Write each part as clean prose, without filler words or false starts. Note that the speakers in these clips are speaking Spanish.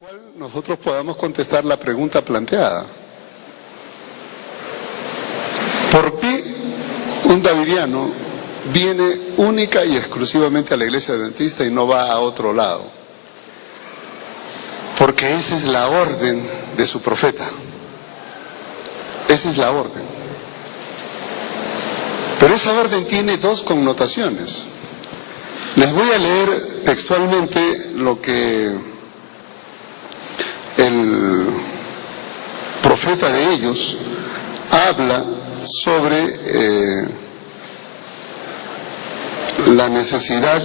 cual nosotros podamos contestar la pregunta planteada. ¿Por qué un davidiano viene única y exclusivamente a la iglesia adventista y no va a otro lado? Porque esa es la orden de su profeta. Esa es la orden. Pero esa orden tiene dos connotaciones. Les voy a leer textualmente lo que el profeta de ellos habla sobre la necesidad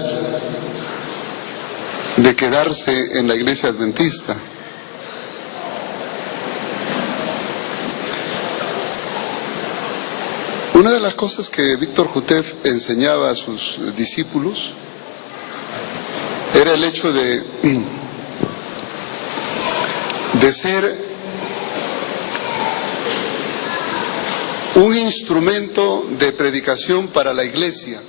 de quedarse en la iglesia adventista. Una de las cosas que Víctor Jutef enseñaba a sus discípulos era el hecho de ser un instrumento de predicación para la iglesia.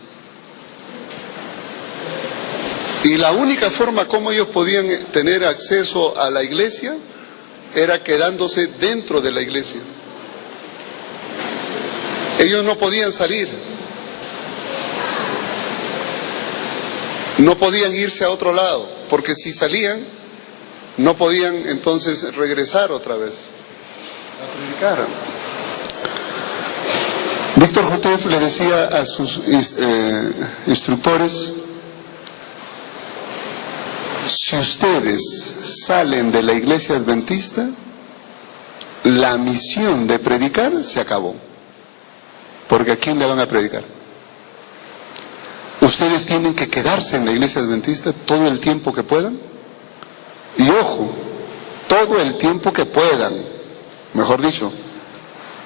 Y la única forma como ellos podían tener acceso a la iglesia era quedándose dentro de la iglesia. Ellos no podían salir, no podían irse a otro lado, porque si salían, no podían entonces regresar otra vez a predicar. Víctor Jutef le decía a sus instructores: si ustedes salen de la iglesia adventista, la misión de predicar se acabó. Porque ¿a quién le van a predicar? Ustedes tienen que quedarse en la iglesia adventista todo el tiempo que puedan. Y ojo, todo el tiempo que puedan, mejor dicho,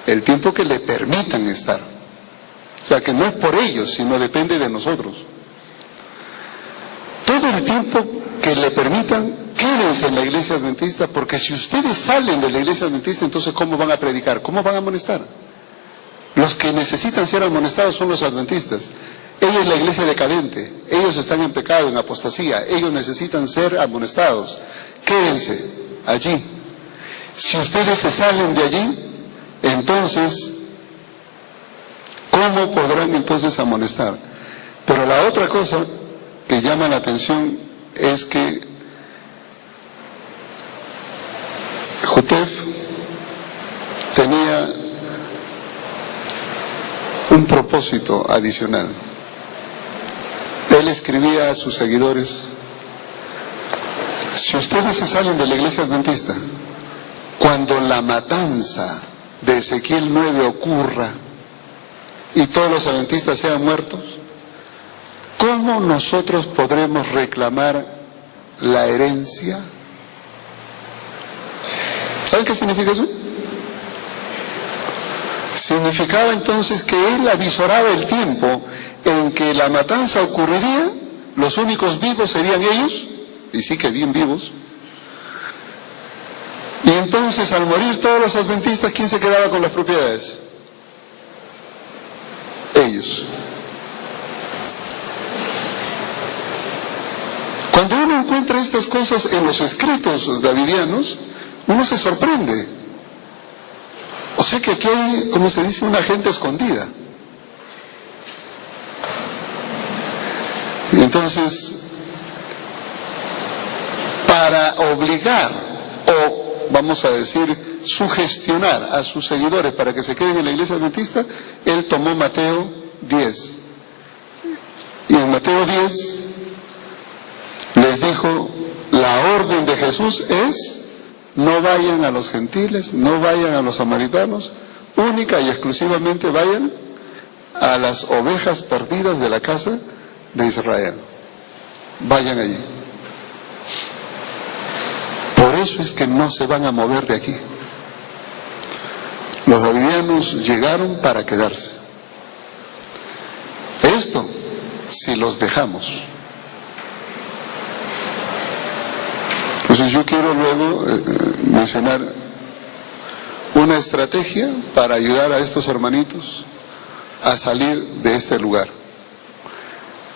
el tiempo que le permitan estar. O sea, que no es por ellos, sino depende de nosotros. Todo el tiempo que le permitan, quédense en la iglesia adventista, porque si ustedes salen de la iglesia adventista, entonces ¿cómo van a predicar? ¿Cómo van a amonestar? Los que necesitan ser amonestados son los adventistas. Ella es la iglesia decadente, ellos están en pecado, en apostasía, ellos necesitan ser amonestados. Quédense allí. Si ustedes se salen de allí, entonces, ¿cómo podrán entonces amonestar? Pero la otra cosa que llama la atención es que Jutef tenía un propósito adicional. Él escribía a sus seguidores: si ustedes se salen de la iglesia adventista, cuando la matanza de Ezequiel 9 ocurra y todos los adventistas sean muertos, ¿cómo nosotros podremos reclamar la herencia? ¿Saben qué significa eso? Significaba entonces que él avisoraba el tiempo en que la matanza ocurriría, los únicos vivos serían ellos, y sí que bien vivos, y entonces al morir todos los adventistas, ¿quién se quedaba con las propiedades? Ellos. Cuando uno encuentra estas cosas en los escritos davidianos, uno se sorprende. O sea que aquí hay, como se dice, una agenda escondida. Y entonces, para obligar, o vamos a decir, sugestionar a sus seguidores para que se queden en la iglesia adventista, él tomó Mateo 10. Y en Mateo 10 les dijo, la orden de Jesús es: no vayan a los gentiles, no vayan a los samaritanos, única y exclusivamente vayan a las ovejas perdidas de la casa de Israel. Vayan allí. Por eso es que no se van a mover de aquí. Los davidianos llegaron para quedarse. Esto, si los dejamos. Entonces yo quiero luego mencionar una estrategia para ayudar a estos hermanitos a salir de este lugar.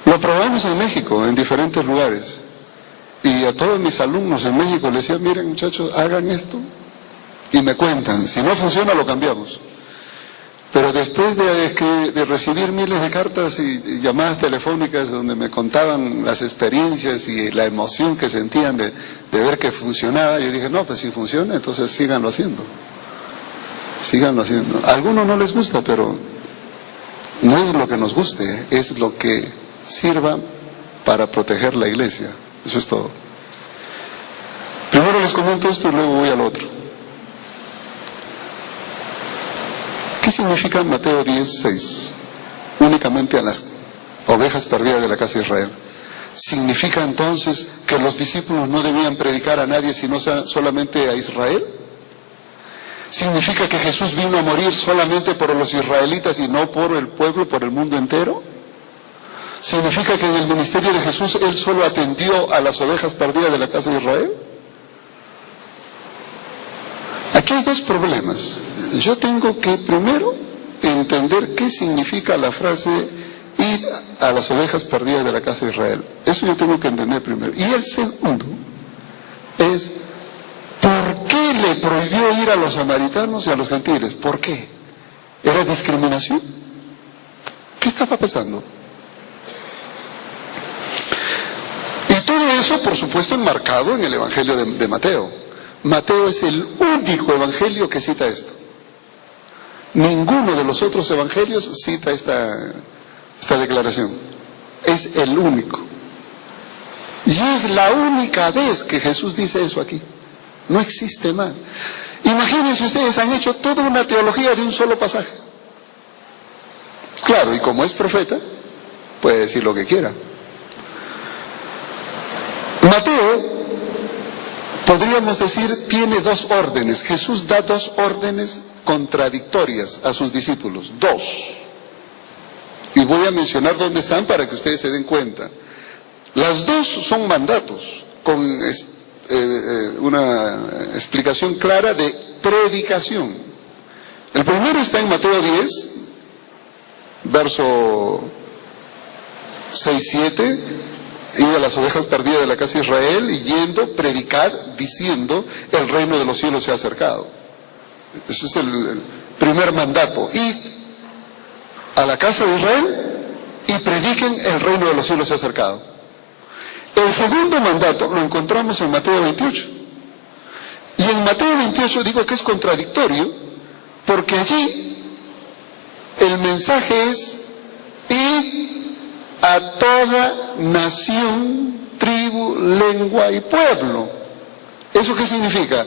Lo probamos en México, en diferentes lugares. Y a todos mis alumnos en México les decía, miren muchachos, hagan esto y me cuentan, si no funciona lo cambiamos. Pero después de recibir miles de cartas y llamadas telefónicas donde me contaban las experiencias y la emoción que sentían de ver que funcionaba, yo dije, no, pues si funciona, entonces síganlo haciendo. Síganlo haciendo. A algunos no les gusta, pero no es lo que nos guste, es lo que sirva para proteger la iglesia. Eso es todo. Primero les comento esto y luego voy al otro. ¿Qué significa Mateo 10:6? Únicamente a las ovejas perdidas de la casa de Israel. ¿Significa entonces que los discípulos no debían predicar a nadie sino solamente a Israel? ¿Significa que Jesús vino a morir solamente por los israelitas y no por el pueblo, por el mundo entero? ¿Significa que en el ministerio de Jesús Él solo atendió a las ovejas perdidas de la casa de Israel? Aquí hay dos problemas. Yo tengo que primero entender qué significa la frase ir a las ovejas perdidas de la casa de Israel. Eso yo tengo que entender primero. Y el segundo es, ¿por qué le prohibió ir a los samaritanos y a los gentiles? ¿Por qué? ¿Era discriminación? ¿Qué estaba pasando? Y todo eso, por supuesto, enmarcado en el Evangelio de Mateo. Mateo es el único evangelio que cita esto. Ninguno de los otros evangelios cita esta declaración. Es el único. Y es la única vez que Jesús dice eso aquí. No existe más. Imagínense ustedes, han hecho toda una teología de un solo pasaje. Claro, y como es profeta, puede decir lo que quiera. Mateo, podríamos decir, tiene dos órdenes. Jesús da dos órdenes contradictorias a sus discípulos. Dos. Y voy a mencionar dónde están para que ustedes se den cuenta. Las dos son mandatos, con una explicación clara de predicación. El primero está en Mateo 10, verso 6-7. Ir a las ovejas perdidas de la casa de Israel y yendo, predicar, diciendo, el reino de los cielos se ha acercado. Ese es el primer mandato. Ir a la casa de Israel y prediquen, el reino de los cielos se ha acercado. El segundo mandato lo encontramos en Mateo 28. Y en Mateo 28 digo que es contradictorio, porque allí el mensaje es ir a toda nación, tribu, lengua y pueblo. ¿Eso qué significa?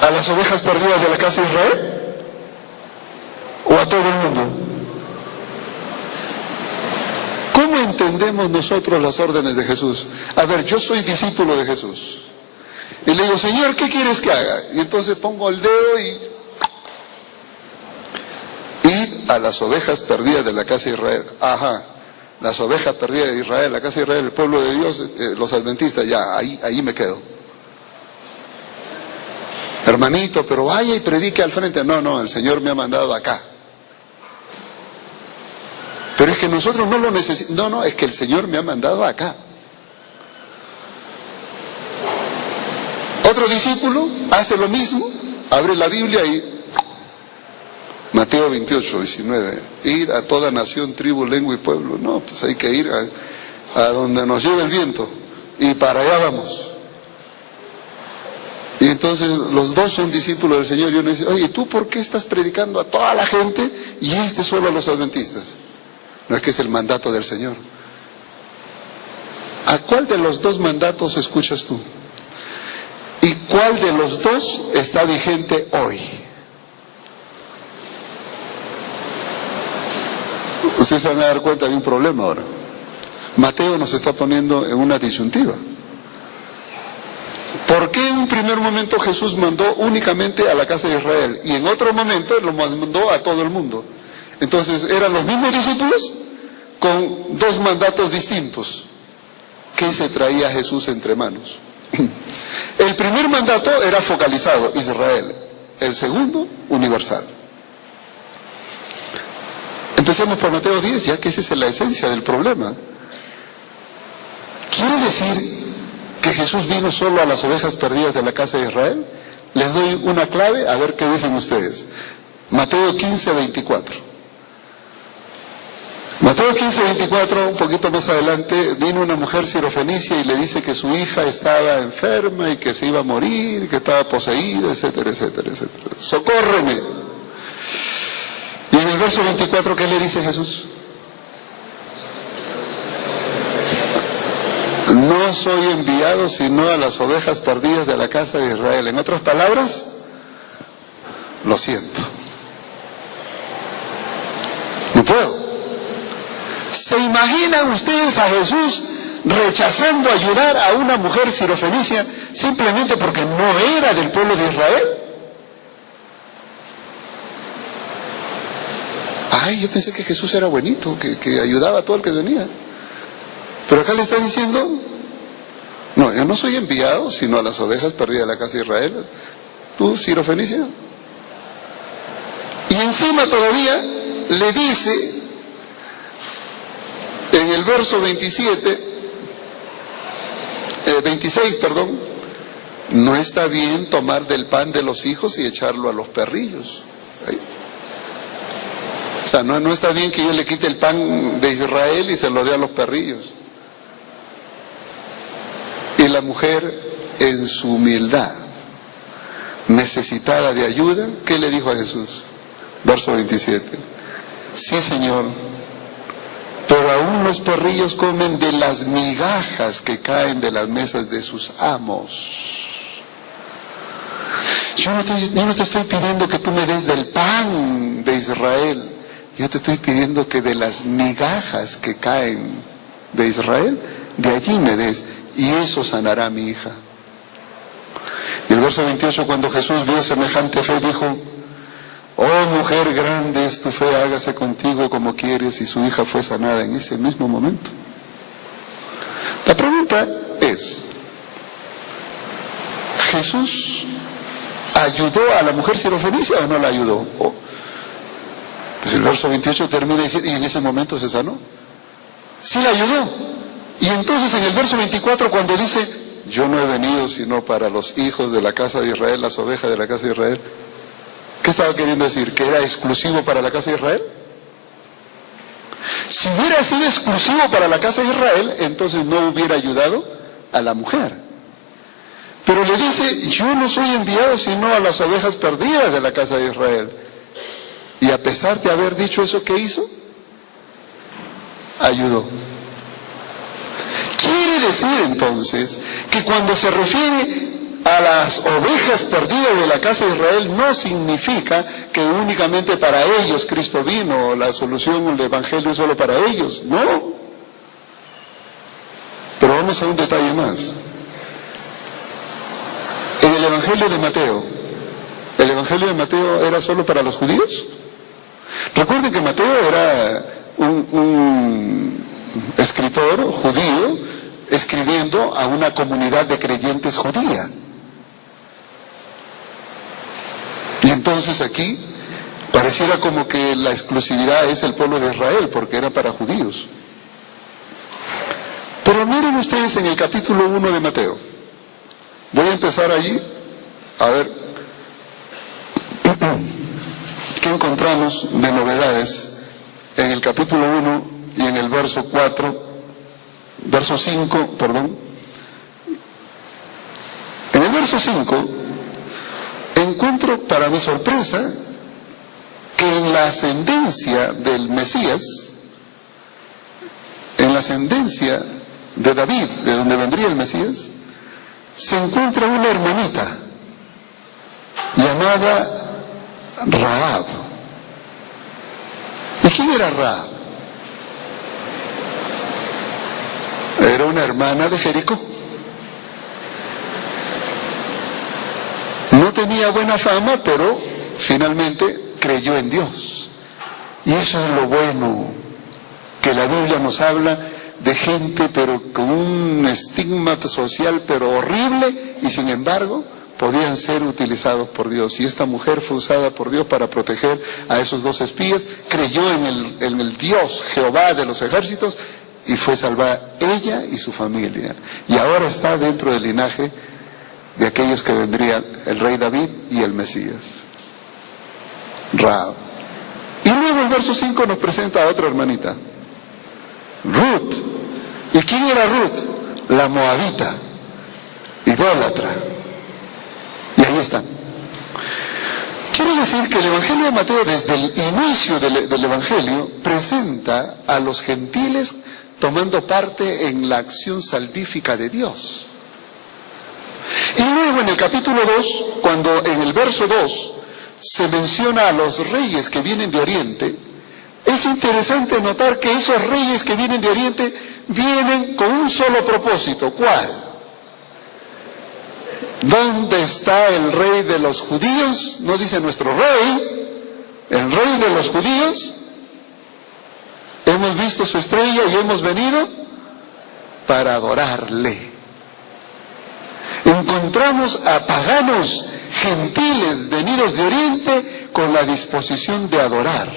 ¿A las ovejas perdidas de la casa de Israel? ¿O a todo el mundo? ¿Cómo entendemos nosotros las órdenes de Jesús? A ver, yo soy discípulo de Jesús. Y le digo, Señor, ¿qué quieres que haga? Y entonces pongo el dedo y... ir a las ovejas perdidas de la casa de Israel. Ajá, las ovejas perdidas de Israel, la casa de Israel, el pueblo de Dios, los adventistas, ya, ahí me quedo. Hermanito, pero vaya y predique al frente. No, el Señor me ha mandado acá. Pero es que nosotros no lo necesitamos. No, es que el Señor me ha mandado acá. Otro discípulo hace lo mismo, abre la Biblia y... Mateo 28:19, ir a toda nación, tribu, lengua y pueblo. No, pues hay que ir a donde nos lleve el viento y para allá vamos. Y entonces los dos son discípulos del Señor y uno dice, oye, ¿tú por qué estás predicando a toda la gente y solo a los adventistas? No, es que es el mandato del Señor. ¿A cuál de los dos mandatos escuchas tú? ¿Y cuál de los dos está vigente hoy? Ustedes se van a dar cuenta de un problema ahora. Mateo nos está poniendo en una disyuntiva. ¿Por qué en un primer momento Jesús mandó únicamente a la casa de Israel y en otro momento lo mandó a todo el mundo? Entonces, ¿eran los mismos discípulos con dos mandatos distintos? ¿Qué se traía Jesús entre manos? El primer mandato era focalizado, Israel. El segundo, universal. Empecemos por Mateo 10, ya que esa es la esencia del problema. ¿Quiere decir que Jesús vino solo a las ovejas perdidas de la casa de Israel? Les doy una clave, a ver qué dicen ustedes. Mateo 15, 24. Mateo 15, 24, un poquito más adelante, vino una mujer sirofenicia y le dice que su hija estaba enferma y que se iba a morir, que estaba poseída, etcétera, etcétera, etcétera. ¡Socórreme! Y en el verso 24, ¿qué le dice Jesús? No soy enviado sino a las ovejas perdidas de la casa de Israel. En otras palabras, lo siento. No puedo. ¿Se imaginan ustedes a Jesús rechazando ayudar a una mujer sirofenicia simplemente porque no era del pueblo de Israel? Ay, yo pensé que Jesús era buenito, que ayudaba a todo el que venía. Pero acá le está diciendo, no, yo no soy enviado sino a las ovejas perdidas de la casa de Israel. ¿Tú, sirofenicia? Y encima todavía le dice, en el verso 26, no está bien tomar del pan de los hijos y echarlo a los perrillos. ¿Sí? O sea, no está bien que yo le quite el pan de Israel y se lo dé a los perrillos. Y la mujer, en su humildad, necesitada de ayuda, ¿qué le dijo a Jesús? Verso 27. Sí, Señor, pero aún los perrillos comen de las migajas que caen de las mesas de sus amos. Yo no te estoy pidiendo que tú me des del pan de Israel. Yo te estoy pidiendo que de las migajas que caen de Israel, de allí me des. Y eso sanará a mi hija. Y el verso 28, cuando Jesús vio semejante fe, dijo, oh mujer, grande es tu fe, hágase contigo como quieres, y su hija fue sanada en ese mismo momento. La pregunta es, ¿Jesús ayudó a la mujer sirofenicia o no la ayudó? Pues el verso 28 termina diciendo, y en ese momento se sanó. Sí la ayudó. Y entonces en el verso 24 cuando dice, yo no he venido sino para los hijos de la casa de Israel, las ovejas de la casa de Israel, ¿qué estaba queriendo decir? ¿Que era exclusivo para la casa de Israel? Si hubiera sido exclusivo para la casa de Israel, entonces no hubiera ayudado a la mujer. Pero le dice, yo no soy enviado sino a las ovejas perdidas de la casa de Israel. Y a pesar de haber dicho eso, ¿qué hizo? Ayudó. Quiere decir entonces que cuando se refiere a las ovejas perdidas de la casa de Israel, no significa que únicamente para ellos Cristo vino, la solución, el evangelio es solo para ellos, no. Pero vamos a un detalle más. En el evangelio de Mateo, ¿el evangelio de Mateo era solo para los judíos? Recuerden que Mateo era un escritor judío escribiendo a una comunidad de creyentes judía. Y entonces aquí pareciera como que la exclusividad es el pueblo de Israel, porque era para judíos. Pero miren ustedes en el capítulo 1 de Mateo. Voy a empezar allí, a ver qué encontramos de novedades en el capítulo 1 y en el verso 5. En el verso 5 encuentro, para mi sorpresa, que en la ascendencia del Mesías, en la ascendencia de David, de donde vendría el Mesías, se encuentra una hermanita llamada Rahab. ¿Y quién era Rahab? Era una hermana de Jericó. No tenía buena fama, pero finalmente creyó en Dios. Y eso es lo bueno, que la Biblia nos habla de gente pero con un estigma social pero horrible, y sin embargo podían ser utilizados por Dios. Y esta mujer fue usada por Dios para proteger a esos dos espías, creyó en el Dios Jehová de los ejércitos, y fue salvada ella y su familia. Y ahora está dentro del linaje de aquellos que vendrían, el rey David y el Mesías. Rahab. Y luego el verso 5 nos presenta a otra hermanita, Ruth. ¿Y quién era Ruth? La moabita, idólatra. Y ahí están. Quiere decir que el Evangelio de Mateo, desde el inicio del Evangelio, presenta a los gentiles tomando parte en la acción salvífica de Dios. Y luego en el capítulo 2, cuando en el verso 2 se menciona a los reyes que vienen de Oriente, es interesante notar que esos reyes que vienen de Oriente vienen con un solo propósito. ¿Cuál? ¿Dónde está el rey de los judíos? No dice nuestro rey, el rey de los judíos. Hemos visto su estrella y hemos venido para adorarle. Encontramos a paganos gentiles venidos de Oriente con la disposición de adorar.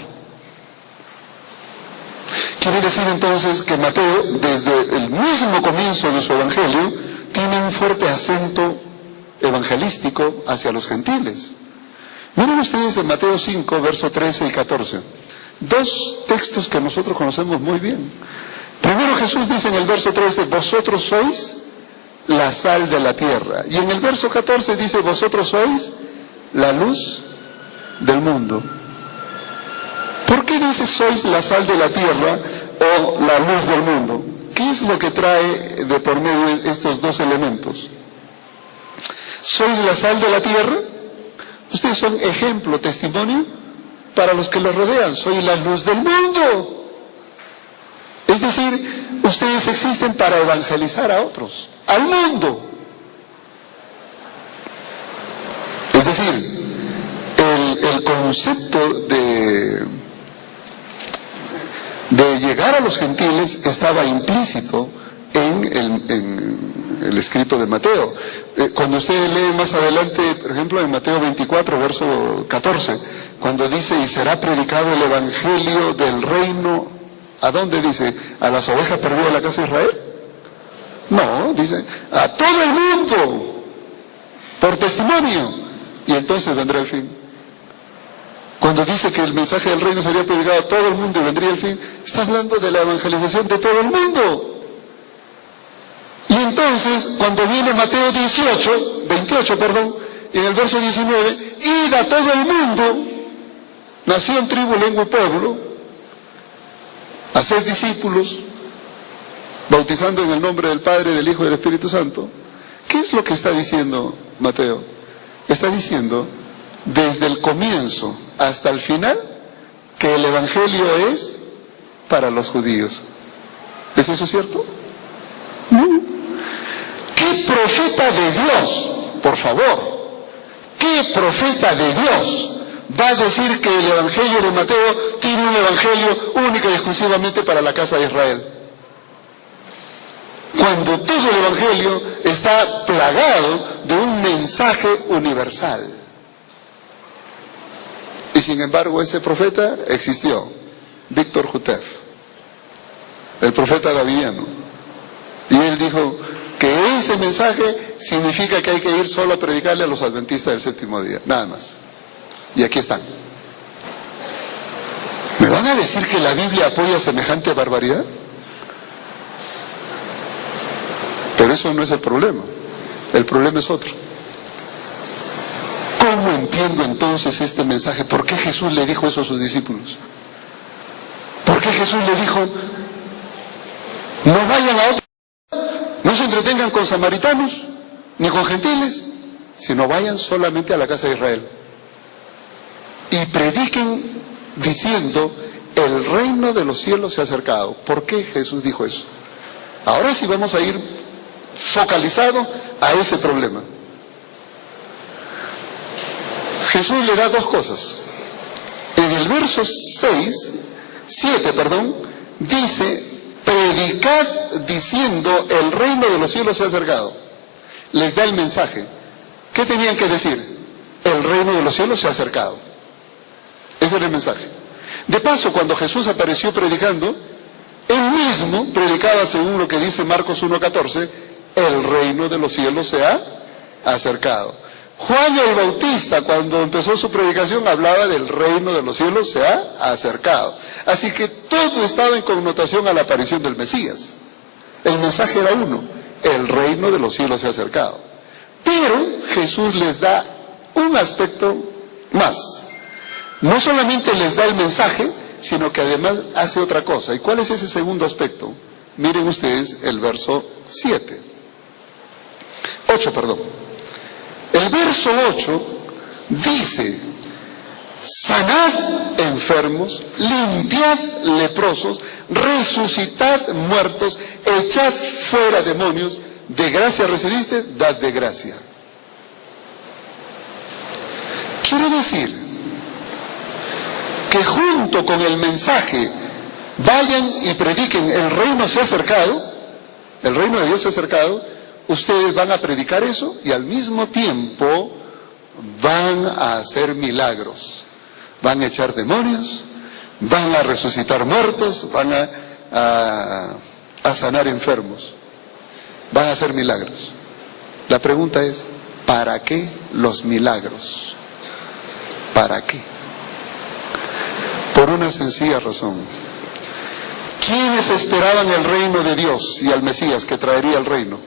Quiere decir entonces que Mateo, desde el mismo comienzo de su evangelio, tiene un fuerte acento evangelístico hacia los gentiles. Miren ustedes en Mateo 5, verso 13 y 14. Dos textos que nosotros conocemos muy bien. Primero Jesús dice en el verso 13, vosotros sois la sal de la tierra. Y en el verso 14 dice, vosotros sois la luz del mundo. ¿Por qué dice sois la sal de la tierra o la luz del mundo? ¿Qué es lo que trae de por medio estos dos elementos? ¿Sois la sal de la tierra? Ustedes son ejemplo, testimonio para los que los rodean. Soy la luz del mundo. Es decir, ustedes existen para evangelizar a otros, al mundo. Es decir, el concepto de llegar a los gentiles estaba implícito en el escrito de Mateo. Cuando usted lee más adelante, por ejemplo, en Mateo 24, verso 14, cuando dice, y será predicado el evangelio del reino, ¿a dónde dice? ¿A las ovejas perdidas de la casa de Israel? No, dice, a todo el mundo, por testimonio, y entonces vendrá el fin. Cuando dice que el mensaje del reino sería predicado a todo el mundo y vendría el fin, está hablando de la evangelización de todo el mundo. Y entonces, cuando viene Mateo 28, en el verso 19, id a todo el mundo, nación, tribu, lengua y pueblo, a ser discípulos, bautizando en el nombre del Padre, del Hijo y del Espíritu Santo. ¿Qué es lo que está diciendo Mateo? Está diciendo, desde el comienzo hasta el final, que el Evangelio es para los judíos. ¿Es eso cierto? No. ¿Qué profeta de Dios, por favor, qué profeta de Dios va a decir que el Evangelio de Mateo tiene un Evangelio único y exclusivamente para la casa de Israel? Cuando todo el Evangelio está plagado de un mensaje universal. Y sin embargo ese profeta existió, Víctor Jutef, el profeta davidiano. Y él dijo que ese mensaje significa que hay que ir solo a predicarle a los adventistas del séptimo día, nada más. Y aquí están. ¿Me van a decir que la Biblia apoya semejante barbaridad? Pero eso no es el problema es otro. ¿Cómo entiendo entonces este mensaje? ¿Por qué Jesús le dijo eso a sus discípulos? ¿Por qué Jesús le dijo, no vayan a otro, no se entretengan con samaritanos, ni con gentiles, sino vayan solamente a la casa de Israel? Y prediquen diciendo, el reino de los cielos se ha acercado. ¿Por qué Jesús dijo eso? Ahora sí vamos a ir focalizado a ese problema. Jesús le da dos cosas. En el verso 7, dice, predicad diciendo, el reino de los cielos se ha acercado. Les da el mensaje. ¿Qué tenían que decir? El reino de los cielos se ha acercado. Ese era el mensaje. De paso, cuando Jesús apareció predicando, Él mismo predicaba según lo que dice Marcos 1:14, el reino de los cielos se ha acercado. Juan el Bautista, cuando empezó su predicación, hablaba del reino de los cielos se ha acercado. Así que todo estaba en connotación a la aparición del Mesías. El mensaje era uno, el reino de los cielos se ha acercado. Pero Jesús les da un aspecto más. No solamente les da el mensaje, sino que además hace otra cosa. ¿Y cuál es ese segundo aspecto? Miren ustedes el verso 8. El verso 8 dice, sanad enfermos, limpiad leprosos, resucitad muertos, echad fuera demonios, de gracia recibiste, dad de gracia. Quiere decir que junto con el mensaje, vayan y prediquen, el reino se ha acercado, el reino de Dios se ha acercado, ustedes van a predicar eso y al mismo tiempo van a hacer milagros, van a echar demonios, van a resucitar muertos, van a sanar enfermos, van a hacer milagros. La pregunta es, ¿para qué los milagros? ¿Para qué? Por una sencilla razón. ¿Quiénes esperaban el reino de Dios y al Mesías que traería el reino?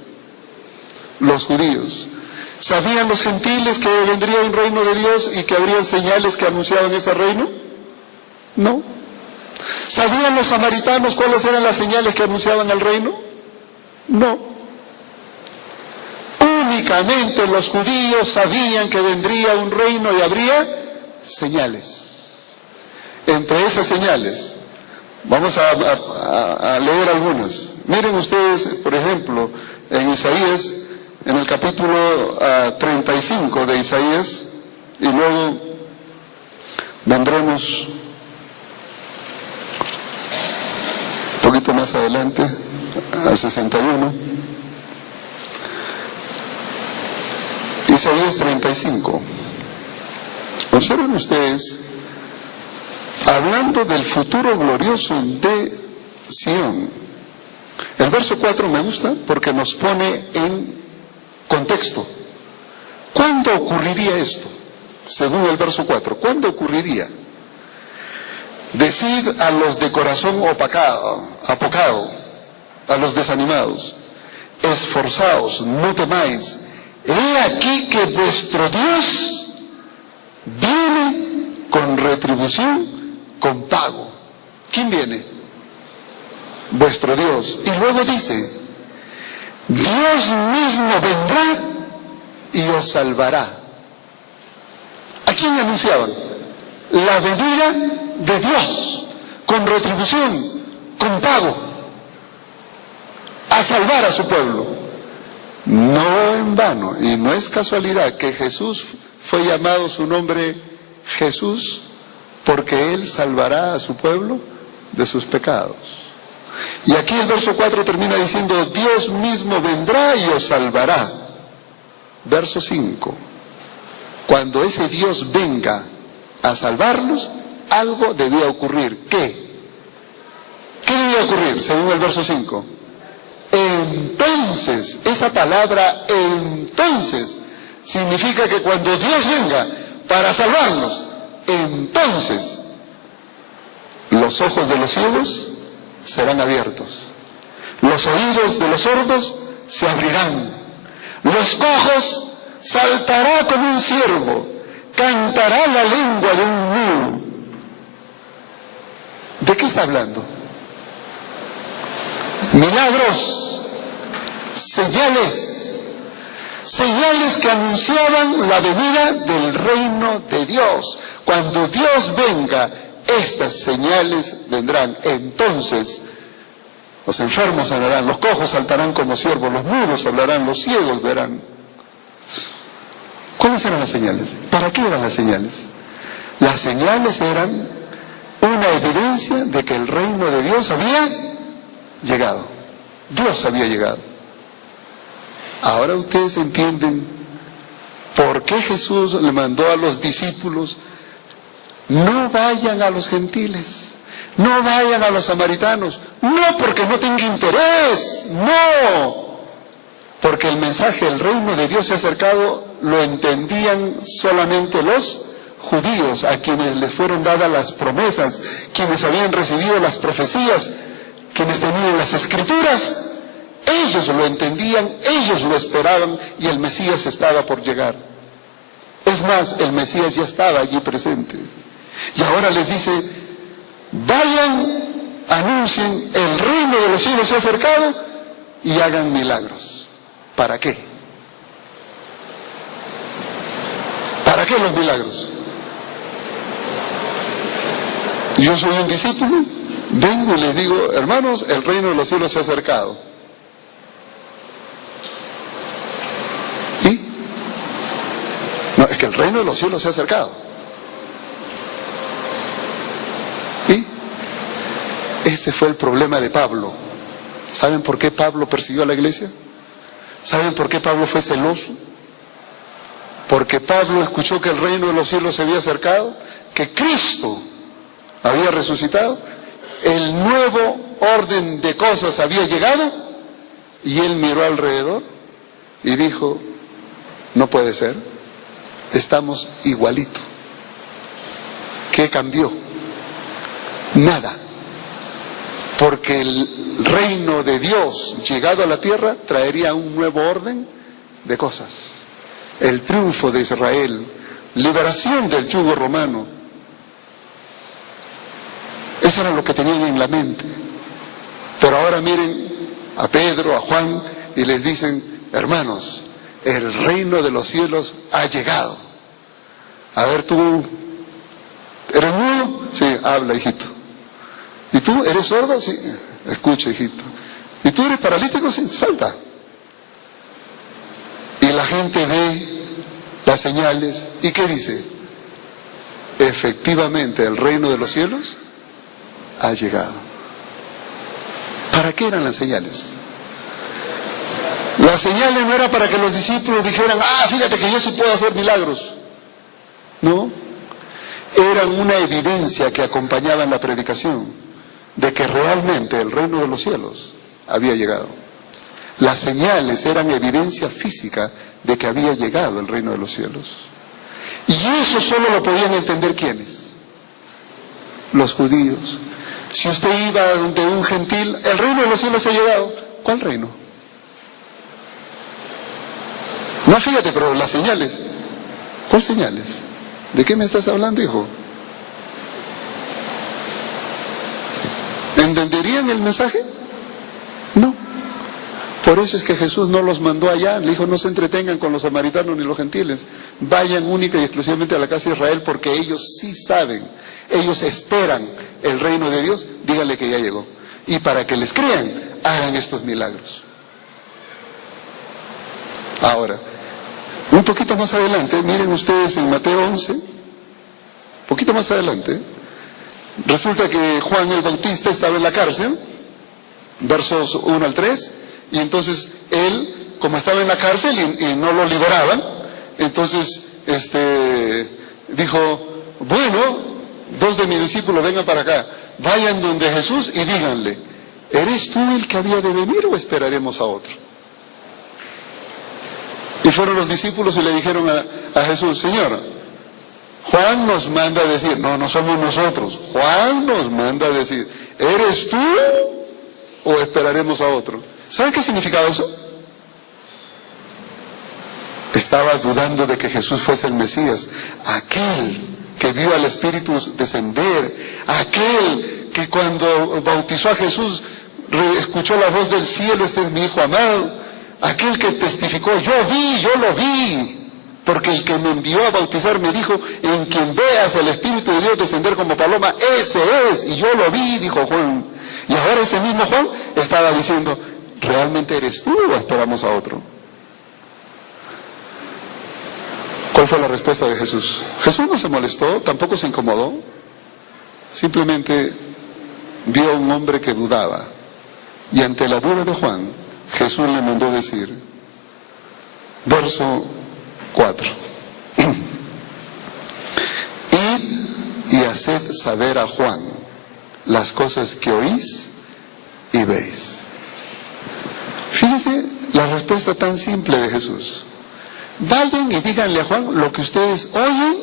Los judíos. ¿Sabían los gentiles que vendría un reino de Dios y que habrían señales que anunciaban ese reino? No. ¿Sabían los samaritanos cuáles eran las señales que anunciaban el reino? No. Únicamente los judíos sabían que vendría un reino y habría señales. Entre esas señales, vamos a leer algunas. Miren ustedes, por ejemplo, en Isaías, en el capítulo 35 de Isaías, y luego vendremos un poquito más adelante, al 61. Isaías 35. Observen ustedes, hablando del futuro glorioso de Sión. El verso 4 me gusta porque nos pone en contexto. ¿Cuándo ocurriría esto? Según el verso 4, ¿cuándo ocurriría? Decid a los de corazón apocado, a los desanimados, esforzaos, no temáis. He aquí que vuestro Dios viene con retribución, con pago. ¿Quién viene? Vuestro Dios. Y luego dice, Dios mismo vendrá y os salvará. ¿A quién anunciaban? La venida de Dios, con retribución, con pago, a salvar a su pueblo. No en vano, y no es casualidad que Jesús fue llamado su nombre Jesús, porque Él salvará a su pueblo de sus pecados. Y aquí el verso 4 termina diciendo, Dios mismo vendrá y os salvará. Verso 5, cuando ese Dios venga a salvarnos, algo debía ocurrir. ¿Qué? ¿Qué debía ocurrir según el verso 5? Entonces, esa palabra entonces significa que cuando Dios venga para salvarnos, entonces los ojos de los ciegos serán abiertos, los oídos de los sordos se abrirán, los cojos saltará como un ciervo, cantará la lengua de un mudo. ¿De qué está hablando? Milagros, señales que anunciaban la venida del reino de Dios. Cuando Dios venga, estas señales vendrán. Entonces, los enfermos sanarán, los cojos saltarán como ciervos, los mudos hablarán, los ciegos verán. ¿Cuáles eran las señales? ¿Para qué eran las señales? Las señales eran una evidencia de que el reino de Dios había llegado. Dios había llegado. Ahora ustedes entienden por qué Jesús le mandó a los discípulos, no vayan a los gentiles, No vayan a los samaritanos. No porque no tenga interés. No. Porque el mensaje, el reino de Dios se ha acercado, lo entendían solamente los judíos, a quienes les fueron dadas las promesas, quienes habían recibido las profecías, quienes tenían las escrituras. Ellos lo entendían, ellos lo esperaban y el Mesías estaba por llegar. Es más, el Mesías ya estaba allí presente. Y ahora les dice, vayan, anuncien, el reino de los cielos se ha acercado y hagan milagros. ¿Para qué? ¿Para qué los milagros? Yo soy un discípulo, vengo y les digo, hermanos, el reino de los cielos se ha acercado. ¿Y? No, es que el reino de los cielos se ha acercado. ¿Y? Ese fue el problema de Pablo. ¿Saben por qué Pablo persiguió a la iglesia? ¿Saben por qué Pablo fue celoso? Porque Pablo escuchó que el reino de los cielos se había acercado, que Cristo había resucitado, el nuevo orden de cosas había llegado, y él miró alrededor y dijo, no puede ser, estamos igualito. ¿Qué cambió? Nada. Porque el reino de Dios llegado a la tierra traería un nuevo orden de cosas. El triunfo de Israel, liberación del yugo romano. Eso era lo que tenían en la mente. Pero ahora miren a Pedro, a Juan, y les dicen, hermanos, el reino de los cielos ha llegado. A ver, ¿tú eres mudo? Sí, habla, hijito. ¿Y tú eres sordo? Sí, escucha, hijito. ¿Y tú eres paralítico? Sí, salta. Y la gente ve las señales, ¿y qué dice? Efectivamente, el reino de los cielos ha llegado. ¿Para qué eran las señales? Las señales no era para que los discípulos dijeran, fíjate que yo sí puedo hacer milagros. No, eran una evidencia que acompañaba en la predicación de que realmente el reino de los cielos había llegado. Las señales eran evidencia física de que había llegado el reino de los cielos. Y eso solo lo podían entender ¿quiénes? Los judíos. Si usted iba donde un gentil, el reino de los cielos ha llegado. ¿Cuál reino? No, fíjate, pero las señales. ¿Cuál señales? ¿De qué me estás hablando, hijo? ¿Entenderían el mensaje? No. Por eso es que Jesús no los mandó allá. Le dijo, no se entretengan con los samaritanos ni los gentiles. Vayan única y exclusivamente a la casa de Israel, porque ellos sí saben. Ellos esperan el reino de Dios. Díganle que ya llegó. Y para que les crean, hagan estos milagros. Ahora, un poquito más adelante, miren ustedes en Mateo 11, un poquito más adelante, resulta que Juan el Bautista estaba en la cárcel, versos 1 al 3, y entonces él, como estaba en la cárcel y no lo liberaban, entonces dijo, bueno, 2 de mis discípulos vengan para acá, vayan donde Jesús y díganle, ¿eres tú el que había de venir o esperaremos a otro? Y fueron los discípulos y le dijeron a Jesús, Señor, Juan nos manda a decir, no somos nosotros, Juan nos manda a decir, ¿eres tú o esperaremos a otro? ¿Saben qué significaba eso? Estaba dudando de que Jesús fuese el Mesías, aquel que vio al Espíritu descender, aquel que cuando bautizó a Jesús escuchó la voz del cielo, este es mi Hijo amado, aquel que testificó, yo lo vi, porque el que me envió a bautizar me dijo, en quien veas el Espíritu de Dios descender como paloma, ese es, y yo lo vi, dijo Juan. Y ahora ese mismo Juan estaba diciendo, ¿realmente eres tú o esperamos a otro? ¿Cuál fue la respuesta de Jesús? Jesús no se molestó, tampoco se incomodó, simplemente vio a un hombre que dudaba, y ante la duda de Juan, Jesús le mandó decir, verso 4, id y haced saber a Juan las cosas que oís y veis. Fíjense la respuesta tan simple de Jesús. Vayan y díganle a Juan lo que ustedes oyen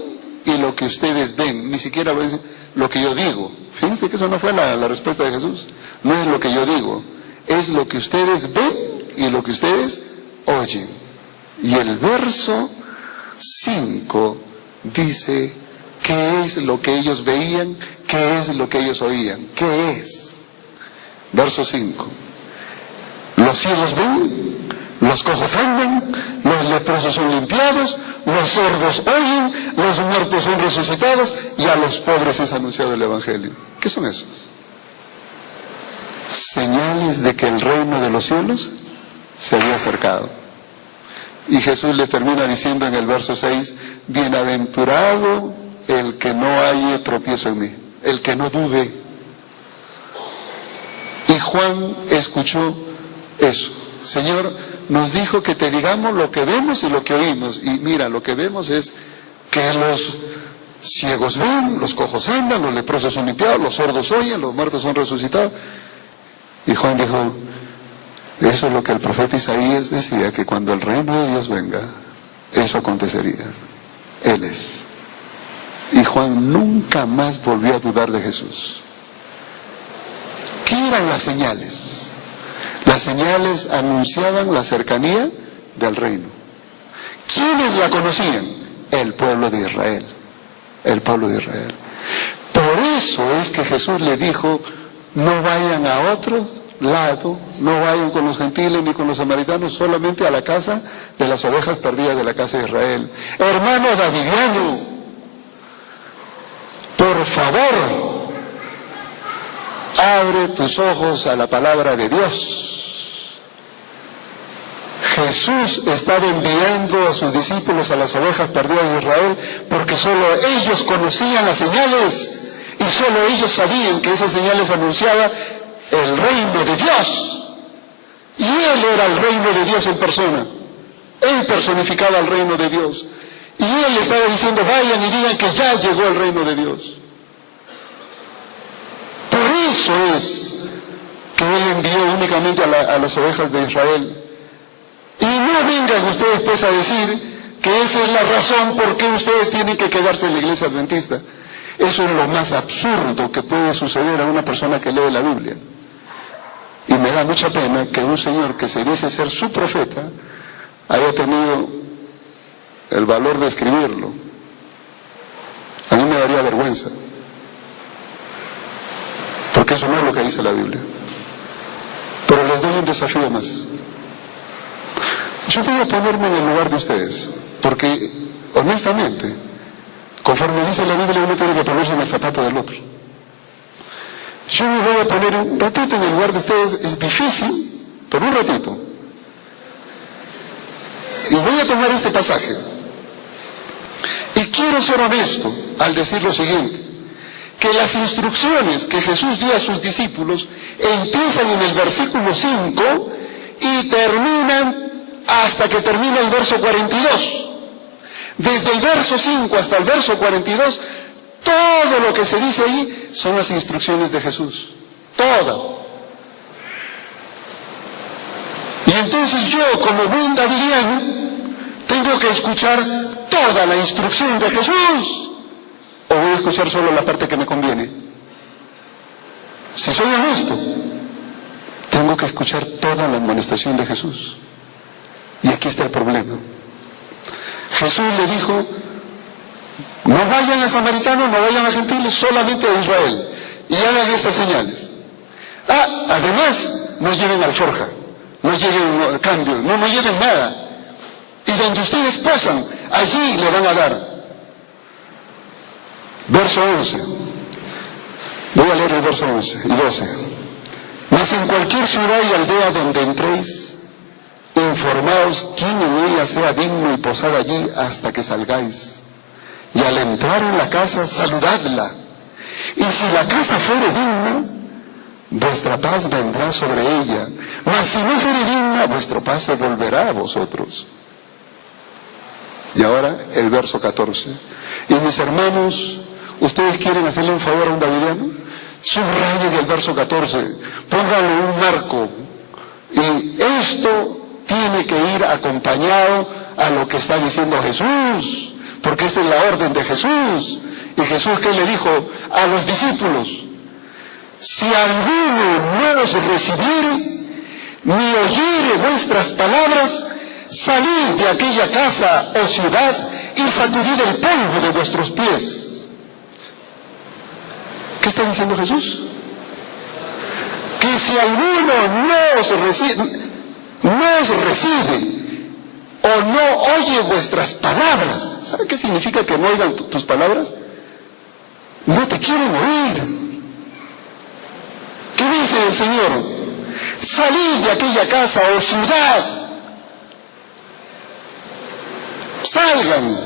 y lo que ustedes ven. Ni siquiera dicen lo que yo digo. Fíjense que eso no fue la respuesta de Jesús. No es lo que yo digo, es lo que ustedes ven y lo que ustedes oyen. Y el verso 5 dice qué es lo que ellos veían, qué es lo que ellos oían. ¿Qué es? Verso 5. Los ciegos ven, los cojos andan, los leprosos son limpiados, los sordos oyen, los muertos son resucitados y a los pobres es anunciado el Evangelio. ¿Qué son esos? Señales de que el reino de los cielos se había acercado. Y Jesús le termina diciendo en el verso 6, bienaventurado el que no haya tropiezo en mí, el que no dude. Y Juan escuchó eso. Señor, nos dijo que te digamos lo que vemos y lo que oímos. Y mira, lo que vemos es que los ciegos ven, los cojos andan, los leprosos son limpiados, los sordos oyen, los muertos son resucitados. Y Juan dijo, eso es lo que el profeta Isaías decía, que cuando el reino de Dios venga, eso acontecería. Él es. Y Juan nunca más volvió a dudar de Jesús. ¿Qué eran las señales? Las señales anunciaban la cercanía del reino. ¿Quiénes la conocían? El pueblo de Israel. El pueblo de Israel. Por eso es que Jesús le dijo, no vayan a otro lado, no vayan con los gentiles ni con los samaritanos, solamente a la casa de las ovejas perdidas de la casa de Israel. Hermano davidiano, por favor, abre tus ojos a la palabra de Dios. Jesús estaba enviando a sus discípulos a las ovejas perdidas de Israel porque solo ellos conocían las señales y solo ellos sabían que esas señales anunciaban el reino de Dios. Y Él era el reino de Dios en persona. Él personificaba el reino de Dios. Y Él estaba diciendo, vayan y digan que ya llegó el reino de Dios. Por eso es que Él envió únicamente a las ovejas de Israel. Y no vengan ustedes pues a decir que esa es la razón por qué ustedes tienen que quedarse en la iglesia adventista. Eso es lo más absurdo que puede suceder a una persona que lee la Biblia. Y me da mucha pena que un señor que se dice ser su profeta haya tenido el valor de escribirlo. A mí me daría vergüenza. Porque eso no es lo que dice la Biblia. Pero les doy un desafío más. Yo voy a ponerme en el lugar de ustedes, porque honestamente, conforme dice la Biblia, uno tiene que ponerse en el zapato del otro. Yo me voy a poner un ratito en el lugar de ustedes, es difícil, pero un ratito. Y voy a tomar este pasaje. Y quiero ser honesto al decir lo siguiente, que las instrucciones que Jesús dio a sus discípulos empiezan en el versículo 5 y terminan hasta que termina el verso 42. Desde el verso 5 hasta el verso 42, todo lo que se dice ahí son las instrucciones de Jesús. Todo. Y entonces yo, como buen davidiano, tengo que escuchar toda la instrucción de Jesús. ¿O voy a escuchar solo la parte que me conviene? Si soy honesto, tengo que escuchar toda la amonestación de Jesús. Y aquí está el problema. Jesús le dijo, no vayan a samaritanos, no vayan a gentiles, solamente a Israel. Y hagan estas señales. Además, no lleven alforja, no lleven cambio, no lleven nada. Y donde ustedes posan, allí le van a dar. Verso 11. Voy a leer el verso 11 y 12. Mas en cualquier ciudad y aldea donde entréis, informaos quién en ella sea digno y posad allí hasta que salgáis. Y al entrar en la casa, saludadla. Y si la casa fuere digna, vuestra paz vendrá sobre ella. Mas si no fuere digna, vuestra paz se volverá a vosotros. Y ahora el verso 14. Y mis hermanos, ¿ustedes quieren hacerle un favor a un davidiano? Subrayen el verso 14, pónganle un marco. Y esto tiene que ir acompañado a lo que está diciendo Jesús, porque esta es la orden de Jesús. Y Jesús, ¿qué le dijo a los discípulos? Si alguno no os recibiere, ni oyere vuestras palabras, salid de aquella casa o ciudad y sacudid el polvo de vuestros pies. ¿Qué está diciendo Jesús? Que si alguno no os recibe o no oye vuestras palabras, ¿sabe qué significa que no oigan tus palabras? No te quieren oír. ¿Qué dice el Señor? Salid de aquella casa o ciudad. Salgan.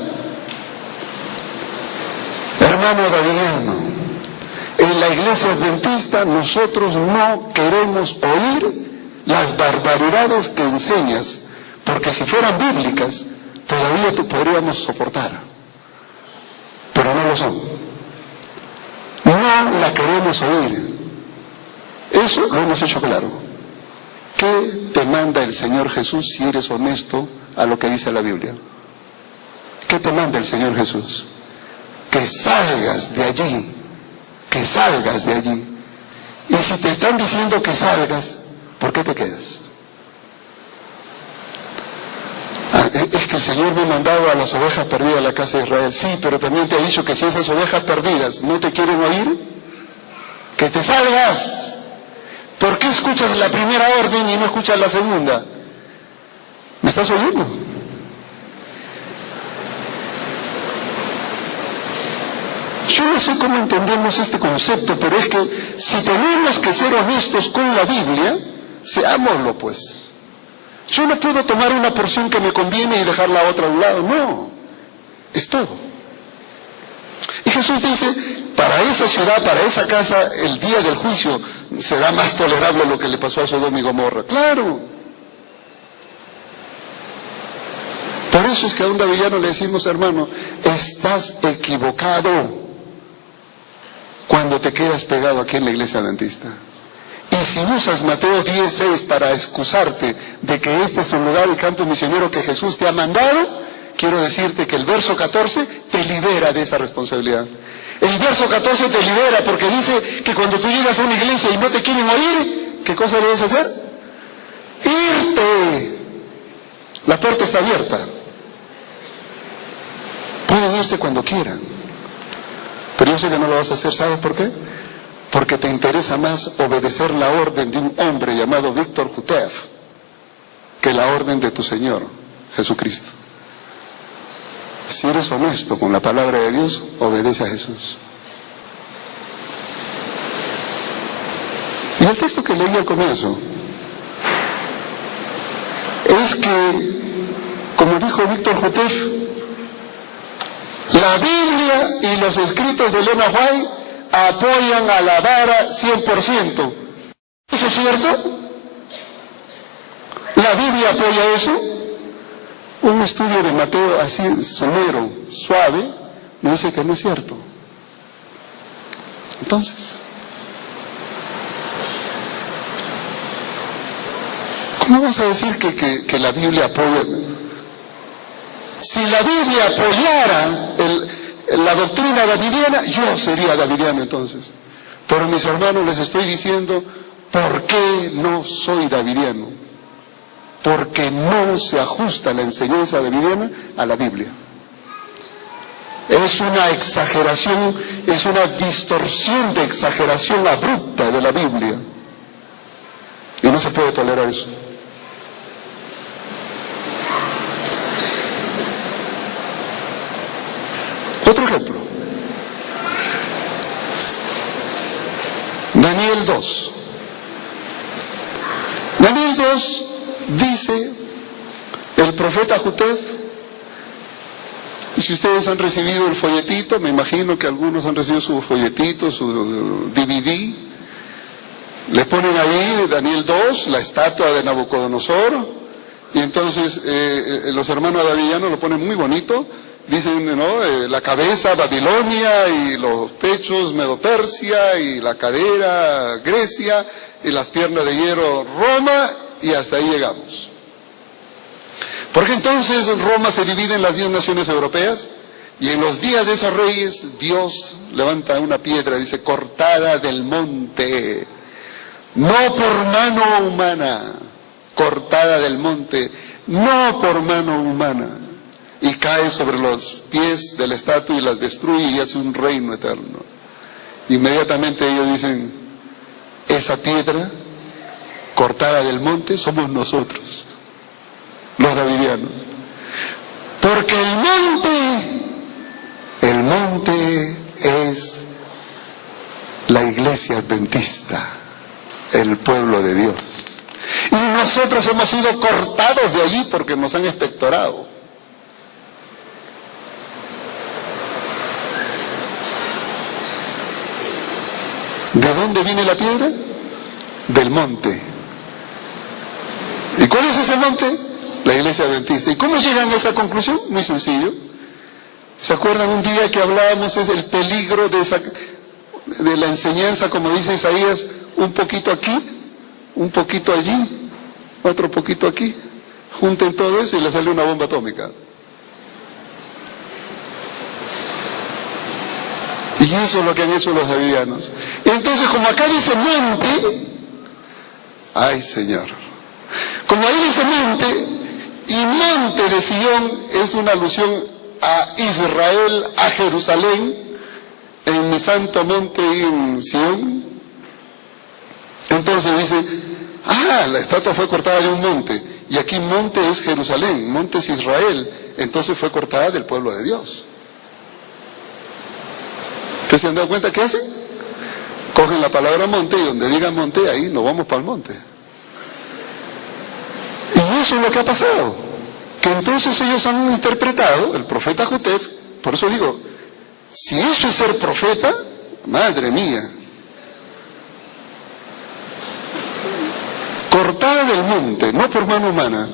Hermano Davidiano, en la iglesia adventista nosotros no queremos oír las barbaridades que enseñas, porque si fueran bíblicas todavía te podríamos soportar, pero no lo son. No la queremos oír. Eso lo hemos hecho claro. ¿Qué te manda el Señor Jesús si eres honesto a lo que dice la Biblia? ¿Qué te manda el Señor Jesús? Que salgas de allí, que salgas de allí. Y si te están diciendo que salgas, ¿por qué te quedas? Es que el Señor me ha mandado a las ovejas perdidas a la casa de Israel. Sí, pero también te ha dicho que si esas ovejas perdidas no te quieren oír, que te salgas. ¿Por qué escuchas la primera orden y no escuchas la segunda? ¿Me estás oyendo? Yo no sé cómo entendemos este concepto, pero es que si tenemos que ser honestos con la Biblia, seámoslo pues. Yo no puedo tomar una porción que me conviene y dejar la otra a un lado, no. Es todo. Y Jesús dice, para esa ciudad, para esa casa, el día del juicio será más tolerable lo que le pasó a Sodoma y Gomorra. Claro. Por eso es que a un davillano le decimos, hermano, estás equivocado cuando te quedas pegado aquí en la iglesia adventista. Y si usas Mateo 10:6 para excusarte de que este es un lugar, el campo misionero que Jesús te ha mandado, quiero decirte que el verso 14 te libera de esa responsabilidad. El verso 14 te libera porque dice que cuando tú llegas a una iglesia y no te quieren oír, ¿qué cosa debes hacer? Irte. La puerta está abierta. Pueden irse cuando quieran. Pero yo sé que no lo vas a hacer, ¿sabes por qué? Porque te interesa más obedecer la orden de un hombre llamado Víctor Jutev que la orden de tu Señor, Jesucristo. Si eres honesto con la palabra de Dios, obedece a Jesús. Y el texto que leí al comienzo es que, como dijo Víctor Jutev, la Biblia y los escritos de Elena White apoyan a la vara 100%. ¿Eso es cierto? ¿La Biblia apoya eso? Un estudio de Mateo así somero, suave, me dice que no es cierto. Entonces, ¿cómo vas a decir que la Biblia apoya? Si la Biblia apoyara la doctrina davidiana, yo sería davidiano entonces. Pero mis hermanos, les estoy diciendo, ¿por qué no soy davidiano? Porque no se ajusta la enseñanza davidiana a la Biblia. Es una exageración, es una distorsión de exageración abrupta de la Biblia. Y no se puede tolerar eso. Otro ejemplo. Daniel 2. Daniel 2 dice el profeta Jutev, y si ustedes han recibido el folletito, me imagino que algunos han recibido su folletito, su DVD, le ponen ahí Daniel 2, la estatua de Nabucodonosor, y entonces los hermanos davidianos lo ponen muy bonito, dicen, ¿no? La cabeza Babilonia y los pechos Medo-Persia y la cadera Grecia y las piernas de hierro Roma, y hasta ahí llegamos. Porque entonces Roma se divide en las 10 naciones europeas, y en los días de esos reyes Dios levanta una piedra, dice, cortada del monte, no por mano humana, cortada del monte, no por mano humana, y cae sobre los pies de la estatua y las destruye y hace un reino eterno. Inmediatamente ellos dicen, esa piedra cortada del monte somos nosotros, los davidianos, porque el monte es la iglesia adventista, el pueblo de Dios, y nosotros hemos sido cortados de allí porque nos han expectorado. ¿De dónde viene la piedra? Del monte. ¿Y cuál es ese monte? La iglesia adventista. ¿Y cómo llegan a esa conclusión? Muy sencillo. ¿Se acuerdan un día que hablábamos es el peligro de la enseñanza, como dice Isaías, un poquito aquí, un poquito allí, otro poquito aquí? Junten todo eso y le sale una bomba atómica. Y eso es lo que han hecho los davidianos. Y entonces, como acá dice monte, ay Señor, como ahí dice monte, y monte de Sion es una alusión a Israel, a Jerusalén, en mi santo monte en Sion. Entonces dice, la estatua fue cortada de un monte, y aquí monte es Jerusalén, monte es Israel, entonces fue cortada del pueblo de Dios. ¿Ustedes se han dado cuenta qué hacen? Cogen la palabra monte y donde diga monte, ahí nos vamos para el monte. Y eso es lo que ha pasado. Que entonces ellos han interpretado, el profeta Jotef, por eso digo, si eso es ser profeta, madre mía. Cortada del monte, no por mano humana.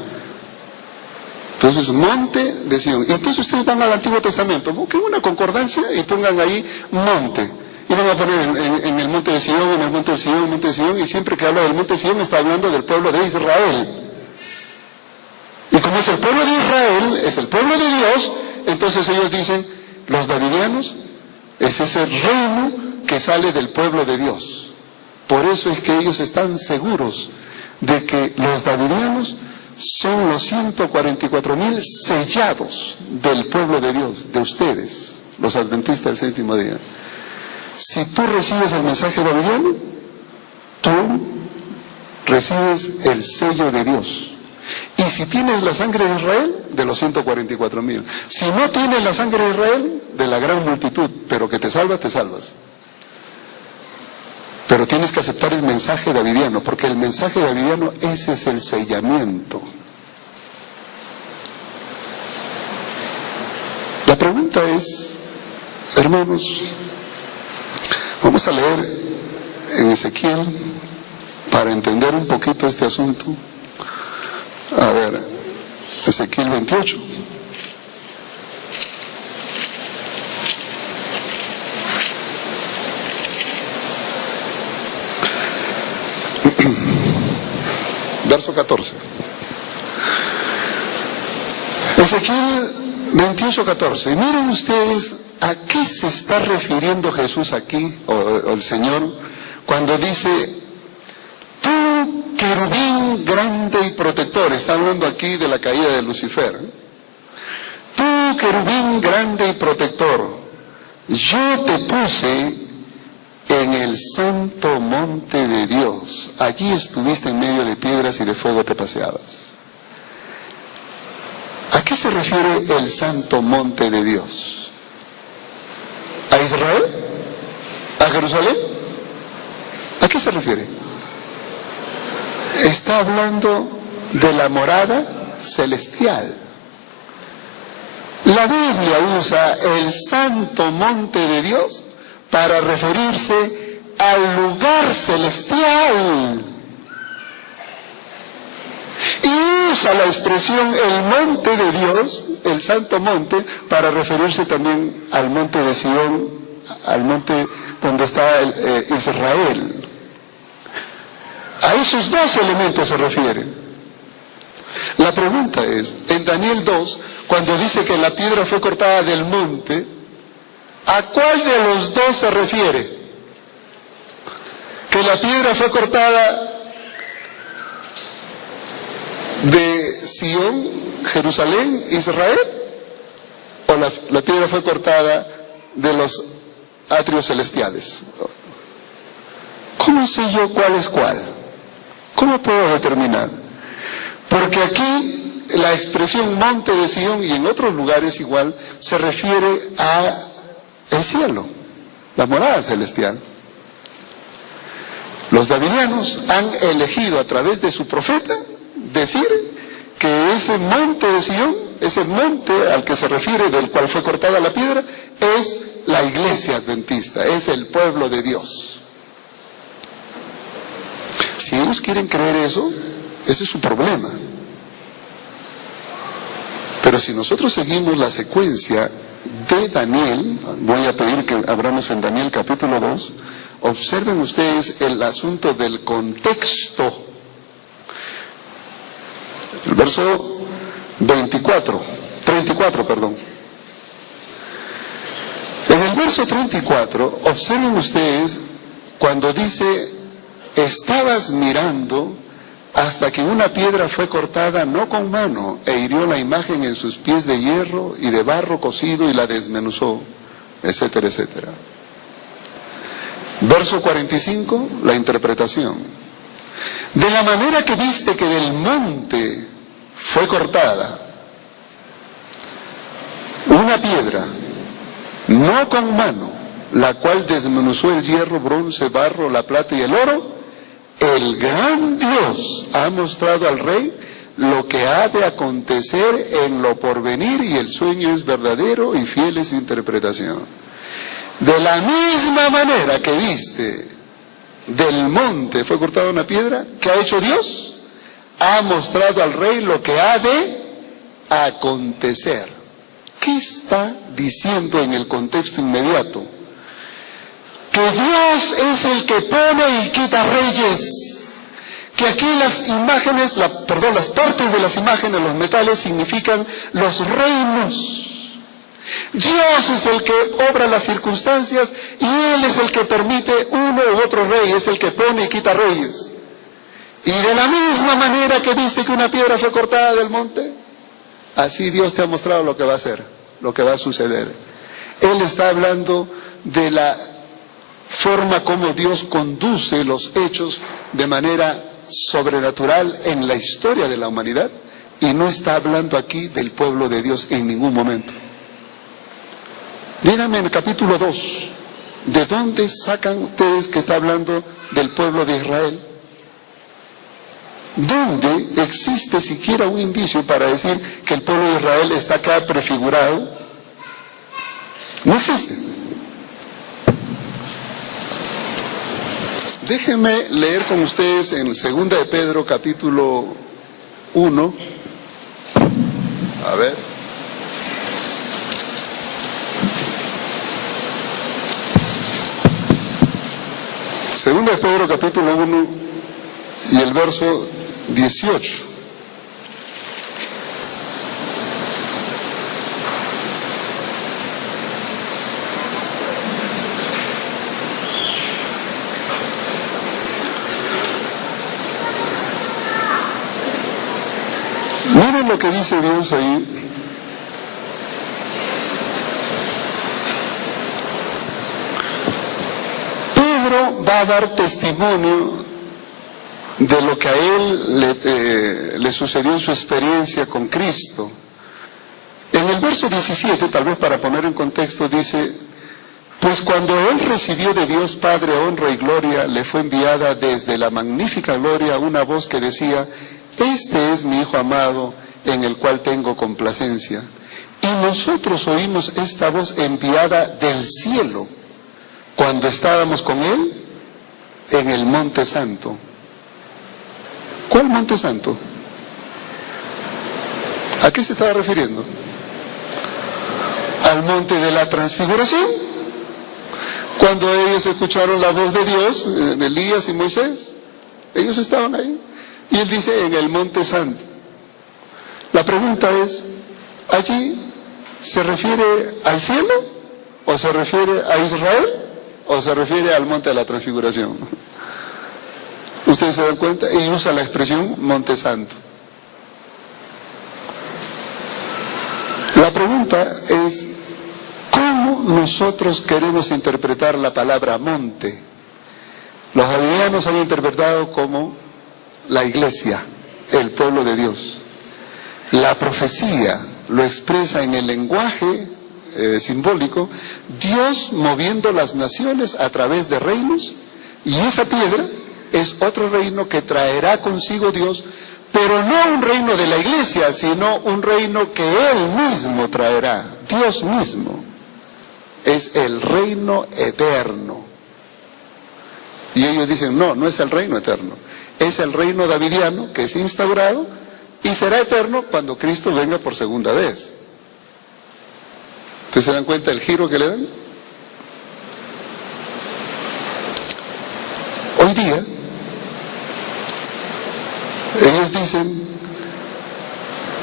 Entonces, monte de Sion. Y entonces ustedes van al Antiguo Testamento, busquen una concordancia y pongan ahí monte. Y van a poner en el monte de Sion, en el monte de Sion, el monte de Sion, y siempre que habla del monte de Sion está hablando del pueblo de Israel. Y como es el pueblo de Israel, es el pueblo de Dios, entonces ellos dicen, los davidianos es ese reino que sale del pueblo de Dios. Por eso es que ellos están seguros de que los davidianos son los 144,000 sellados del pueblo de Dios, de ustedes, los adventistas del séptimo día. Si tú recibes el mensaje davidiano, tú recibes el sello de Dios. Y si tienes la sangre de Israel, de los 144,000. Si no tienes la sangre de Israel, de la gran multitud, pero que te salvas, te salvas. Pero tienes que aceptar el mensaje davidiano, porque el mensaje davidiano, ese es el sellamiento. La pregunta es, hermanos, vamos a leer en Ezequiel para entender un poquito este asunto. A ver, Ezequiel 28. Verso 14. Ezequiel 28:14. Y miren ustedes a qué se está refiriendo Jesús aquí, o el Señor, cuando dice, tú querubín grande y protector. Está hablando aquí de la caída de Lucifer. Tú querubín grande y protector, yo te puse en el santo monte de Dios. Allí estuviste en medio de piedras y de fuego te paseabas. ¿A qué se refiere el santo monte de Dios? ¿A Israel? ¿A Jerusalén? ¿A qué se refiere? Está hablando de la morada celestial. La Biblia usa el santo monte de Dios para referirse al lugar celestial. Y usa la expresión el monte de Dios el santo monte para referirse también al monte de Sión, al monte donde está Israel. A esos dos elementos se refiere. La pregunta es, en Daniel 2, cuando dice que la piedra fue cortada del monte, ¿a cuál de los dos se refiere? ¿Que la piedra fue cortada de Sión, Jerusalén, Israel? ¿O la piedra fue cortada de los atrios celestiales? ¿Cómo sé yo cuál es cuál? ¿Cómo puedo determinar? Porque aquí la expresión monte de Sión, y en otros lugares igual, se refiere a el cielo, la morada celestial. Los davidianos han elegido a través de su profeta decir que ese monte de Sión, ese monte al que se refiere, del cual fue cortada la piedra, es la iglesia adventista, es el pueblo de Dios. Si ellos quieren creer eso, ese es su problema. Pero si nosotros seguimos la secuencia de Daniel, voy a pedir que abramos en Daniel capítulo 2, observen ustedes el asunto del contexto. El verso 34, perdón. En el verso 34, observen ustedes cuando dice, estabas mirando hasta que una piedra fue cortada no con mano e hirió la imagen en sus pies de hierro y de barro cocido y la desmenuzó, etcétera, etcétera. Verso 45, la interpretación. De la manera que viste que del monte fue cortada una piedra, no con mano, la cual desmenuzó el hierro, bronce, barro, la plata y el oro, el gran Dios ha mostrado al rey lo que ha de acontecer en lo porvenir, y el sueño es verdadero y fiel es su interpretación. De la misma manera que viste del monte fue cortada una piedra, ¿qué ha hecho Dios? Ha mostrado al rey lo que ha de acontecer. ¿Qué está diciendo en el contexto inmediato? Que Dios es el que pone y quita reyes. Que aquí las imágenes, las partes de las imágenes, los metales, significan los reinos. Dios es el que obra las circunstancias y Él es el que permite uno u otro rey, es el que pone y quita reyes. Y de la misma manera que viste que una piedra fue cortada del monte, así Dios te ha mostrado lo que va a hacer, lo que va a suceder. Él está hablando de la forma como Dios conduce los hechos de manera sobrenatural en la historia de la humanidad, y no está hablando aquí del pueblo de Dios en ningún momento. Díganme en el capítulo 2, ¿de dónde sacan ustedes que está hablando del pueblo de Israel? ¿Dónde existe siquiera un indicio para decir que el pueblo de Israel está acá prefigurado? No existe. Déjenme leer con ustedes en 2 de Pedro capítulo 1. A ver. Segunda de Pedro capítulo 1 y el verso 18. Miren lo que dice Dios ahí. Va a dar testimonio de lo que a él le sucedió en su experiencia con Cristo. En el verso 17, tal vez para poner en contexto, dice: pues cuando él recibió de Dios Padre honra y gloria, le fue enviada desde la magnífica gloria una voz que decía: este es mi Hijo amado, en el cual tengo complacencia. Y nosotros oímos esta voz enviada del cielo cuando estábamos con él en el Monte Santo. ¿Cuál Monte Santo? ¿A qué se estaba refiriendo? al monte de la transfiguración, cuando ellos escucharon la voz de Dios, de Elías y Moisés. Ellos estaban ahí. Y él dice, en el monte santo. La pregunta es, ¿allí se refiere al cielo? ¿O se refiere a Israel? ¿O se refiere al monte de la transfiguración? ¿Ustedes se dan cuenta? Y usa la expresión monte santo. La pregunta es, ¿cómo nosotros queremos interpretar la palabra monte? Los davidianos han interpretado como la iglesia, el pueblo de Dios. La profecía lo expresa en el lenguaje simbólico, Dios moviendo las naciones a través de reinos, y esa piedra es otro reino que traerá consigo Dios, pero no un reino de la iglesia, sino un reino que Él mismo traerá, Dios mismo. Es el reino eterno. Y ellos dicen, no, no es el reino eterno, es el reino davidiano que es instaurado y será eterno cuando Cristo venga por segunda vez. ¿Ustedes se dan cuenta del giro que le dan? Hoy día, ellos dicen,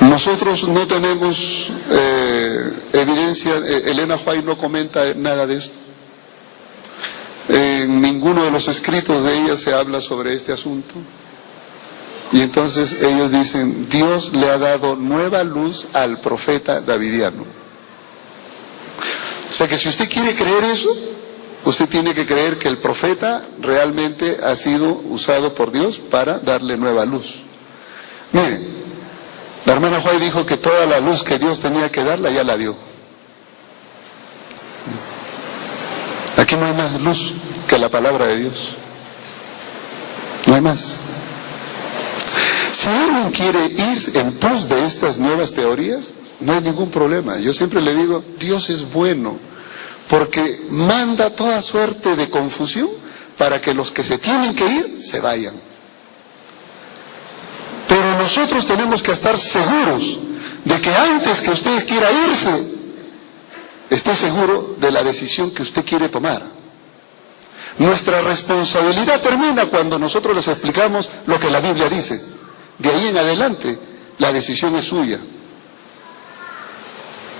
nosotros no tenemos evidencia, Elena White no comenta nada de esto. En ninguno de los escritos de ella se habla sobre este asunto. Y entonces ellos dicen, Dios le ha dado nueva luz al profeta davidiano. O sea que si usted quiere creer eso, usted tiene que creer que el profeta realmente ha sido usado por Dios para darle nueva luz. Miren, la hermana White dijo que toda la luz que Dios tenía que darla ya la dio. Aquí no hay más luz que la palabra de Dios. No hay más. Si alguien quiere ir en pos de estas nuevas teorías, no hay ningún problema. Yo siempre le digo, Dios es bueno, porque manda toda suerte de confusión para que los que se tienen que ir, se vayan. Pero nosotros tenemos que estar seguros de que antes que usted quiera irse, esté seguro de la decisión que usted quiere tomar. Nuestra responsabilidad termina cuando nosotros les explicamos lo que la Biblia dice. De ahí en adelante, la decisión es suya.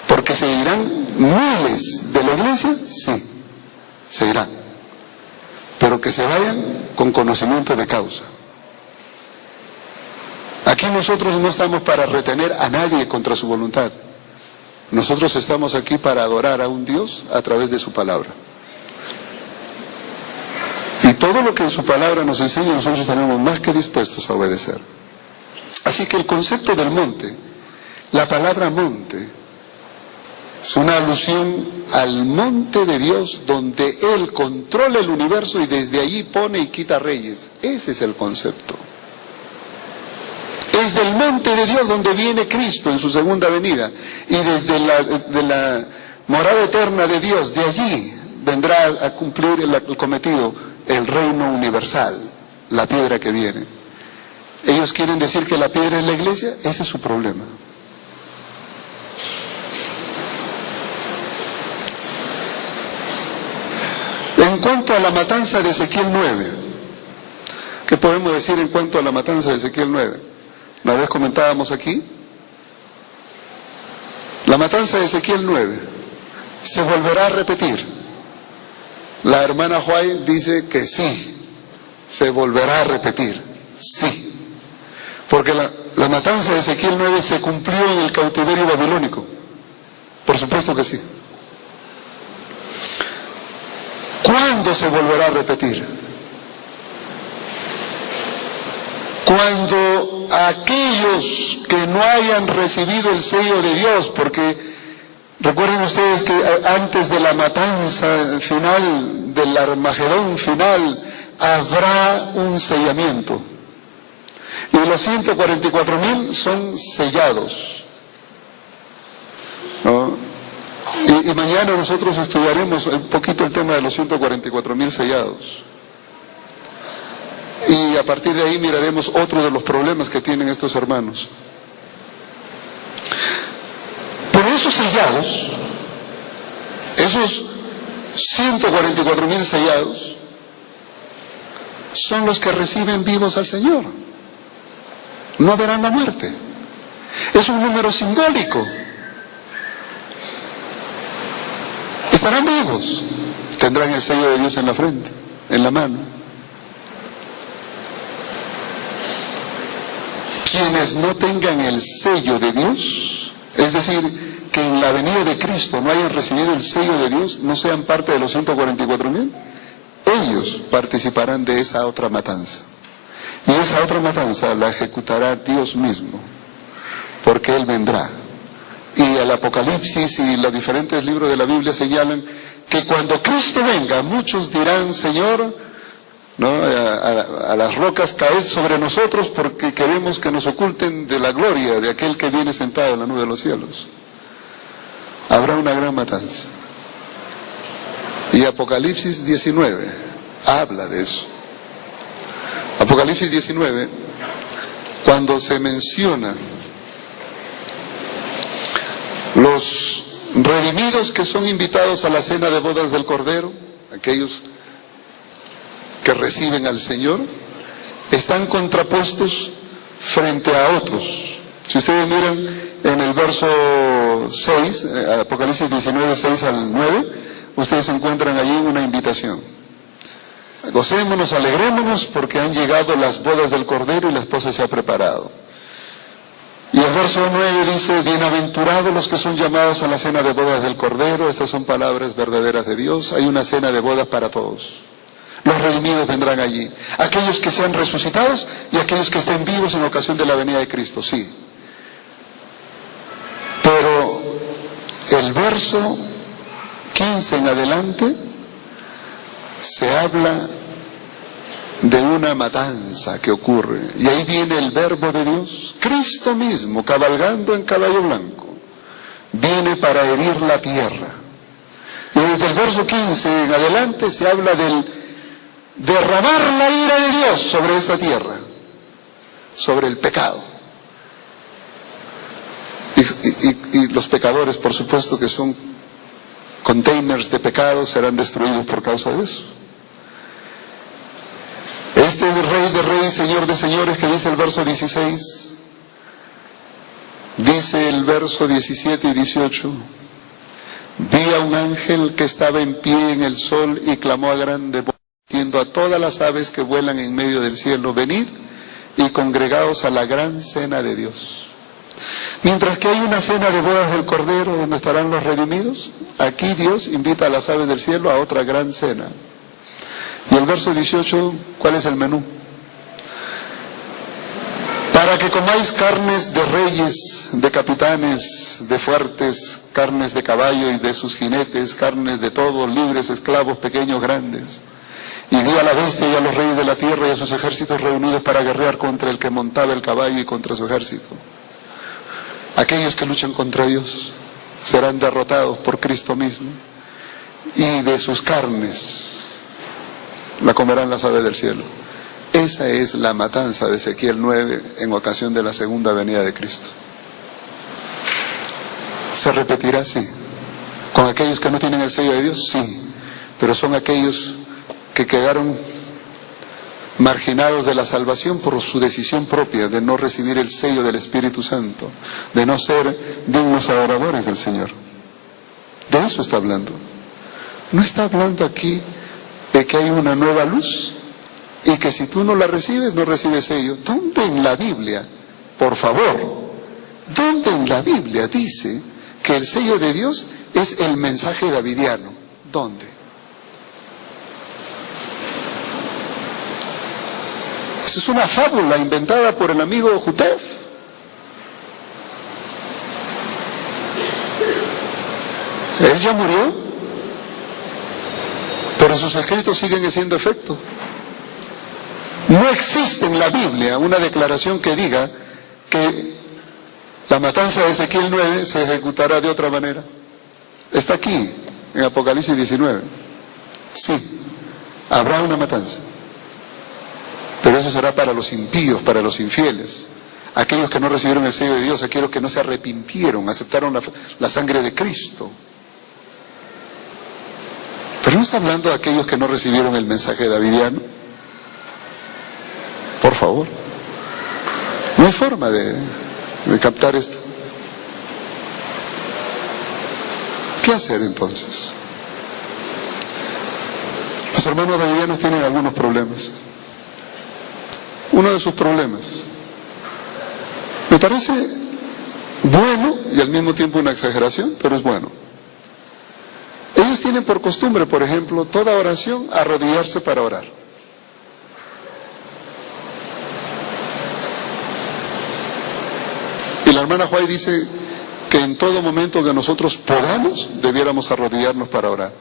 ¿Porque se irán miles de la iglesia? Sí, se irán. Pero que se vayan con conocimiento de causa. Aquí nosotros no estamos para retener a nadie contra su voluntad. Nosotros estamos aquí para adorar a un Dios a través de su palabra. Y todo lo que en su palabra nos enseña, nosotros estaremos más que dispuestos a obedecer. Así que el concepto del monte, la palabra monte, es una alusión al monte de Dios donde Él controla el universo y desde allí pone y quita reyes. Ese es el concepto. Es del monte de Dios donde viene Cristo en su segunda venida. Y desde la morada eterna de Dios, de allí vendrá a cumplir el cometido, el reino universal, la piedra que viene. Ellos quieren decir que la piedra es la iglesia, ese es su problema. En cuanto a la matanza de Ezequiel 9, ¿qué podemos decir en cuanto a la matanza de Ezequiel 9? Una vez comentábamos aquí, la matanza de Ezequiel 9 se volverá a repetir. La hermana White dice que sí, se volverá a repetir, sí. Porque la matanza de Ezequiel 9 se cumplió en el cautiverio babilónico. Por supuesto que sí. ¿Cuándo se volverá a repetir? Cuando aquellos que no hayan recibido el sello de Dios, porque recuerden ustedes que antes de la matanza final, del Armagedón final, habrá un sellamiento. Y los 144,000 son sellados, ¿no? Y mañana nosotros estudiaremos un poquito el tema de los 144,000 sellados. Y a partir de ahí miraremos otro de los problemas que tienen estos hermanos. Pero esos sellados Esos 144,000 sellados son los que reciben vivos al Señor. No verán la muerte. Es un número simbólico. Estarán vivos. Tendrán el sello de Dios en la frente, en la mano. Quienes no tengan el sello de Dios, es decir, que en la venida de Cristo no hayan recibido el sello de Dios, no sean parte de los 144,000, ellos participarán de esa otra matanza. Y esa otra matanza la ejecutará Dios mismo, porque Él vendrá. Y el Apocalipsis y los diferentes libros de la Biblia señalan que cuando Cristo venga, muchos dirán: Señor, ¿no?, a las rocas caed sobre nosotros, porque queremos que nos oculten de la gloria de aquel que viene sentado en la nube de los cielos. Habrá una gran matanza. Y Apocalipsis 19 habla de eso. Apocalipsis 19, cuando se menciona los redimidos que son invitados a la cena de bodas del Cordero, aquellos que reciben al Señor, están contrapuestos frente a otros. Si ustedes miran en el verso 6, Apocalipsis 19, 6 al 9, ustedes encuentran allí una invitación. Gocémonos, alegrémonos, porque han llegado las bodas del Cordero y la esposa se ha preparado. Y el verso 9 dice: bienaventurados los que son llamados a la cena de bodas del Cordero. Estas son palabras verdaderas de Dios. Hay una cena de bodas para todos. Los redimidos vendrán allí, aquellos que sean resucitados y aquellos que estén vivos en ocasión de la venida de Cristo, sí. Pero el verso 15 en adelante se habla de una matanza que ocurre, y ahí viene el verbo de Dios, Cristo mismo, cabalgando en caballo blanco, viene para herir la tierra. Y desde el verso 15 en adelante se habla del derramar la ira de Dios sobre esta tierra, sobre el pecado. Y los pecadores, por supuesto, que son containers de pecado, serán destruidos por causa de eso. Este es el Rey de Reyes, Señor de Señores, que dice el verso 16, dice el verso 17 y 18: vi a un ángel que estaba en pie en el sol y clamó a grande voz, diciendo a todas las aves que vuelan en medio del cielo: venid y congregaos a la gran cena de Dios. Mientras que hay una cena de bodas del Cordero donde estarán los redimidos, aquí Dios invita a las aves del cielo a otra gran cena. Y el verso 18, ¿cuál es el menú? Para que comáis carnes de reyes, de capitanes, de fuertes, carnes de caballo y de sus jinetes, carnes de todos, libres, esclavos, pequeños, grandes. Y vi a la bestia y a los reyes de la tierra y a sus ejércitos reunidos para guerrear contra el que montaba el caballo y contra su ejército. Aquellos que luchan contra Dios serán derrotados por Cristo mismo, y de sus carnes la comerán las aves del cielo. Esa es la matanza de Ezequiel 9 en ocasión de la segunda venida de Cristo. ¿Se repetirá? Sí. ¿Con aquellos que no tienen el sello de Dios? Sí. Pero son aquellos que quedaron marginados de la salvación por su decisión propia de no recibir el sello del Espíritu Santo, de no ser dignos adoradores del Señor. De eso está hablando. No está hablando aquí de que hay una nueva luz y que si tú no la recibes, no recibes sello. ¿Dónde en la Biblia, por favor, dónde en la Biblia dice que el sello de Dios es el mensaje davidiano? ¿Dónde? Esa es una fábula inventada por el amigo Jutef. Él ya murió, pero sus escritos siguen haciendo efecto. No existe en la Biblia una declaración que diga que la matanza de Ezequiel 9 se ejecutará de otra manera. Está aquí, en Apocalipsis 19. Sí, habrá una matanza. Pero eso será para los impíos, para los infieles, aquellos que no recibieron el sello de Dios, aquellos que no se arrepintieron, aceptaron la sangre de Cristo. Pero no está hablando de aquellos que no recibieron el mensaje davidiano. Por favor. No hay forma de captar esto. ¿Qué hacer entonces? Los hermanos davidianos tienen algunos problemas. Uno de sus problemas me parece bueno y al mismo tiempo una exageración, pero es bueno. Ellos tienen por costumbre, por ejemplo, toda oración arrodillarse para orar. Y la hermana Huay dice que en todo momento que nosotros podamos, debiéramos arrodillarnos para orar.